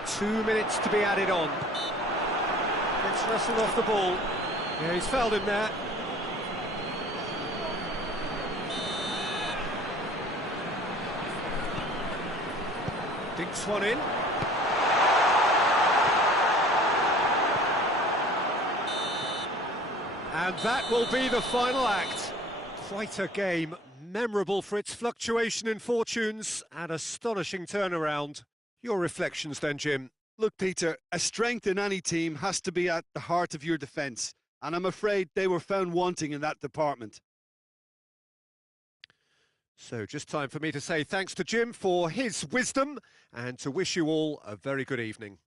Two minutes to be added on. Gets wrestled off the ball. Yeah, he's fouled him there. Dinks one in. And that will be the final act. Quite a game, memorable for its fluctuation in fortunes and astonishing turnaround. Your reflections then, Jim? Look, Peter, a strength in any team has to be at the heart of your defence, and I'm afraid they were found wanting in that department. So just time for me to say thanks to Jim for his wisdom and to wish you all a very good evening.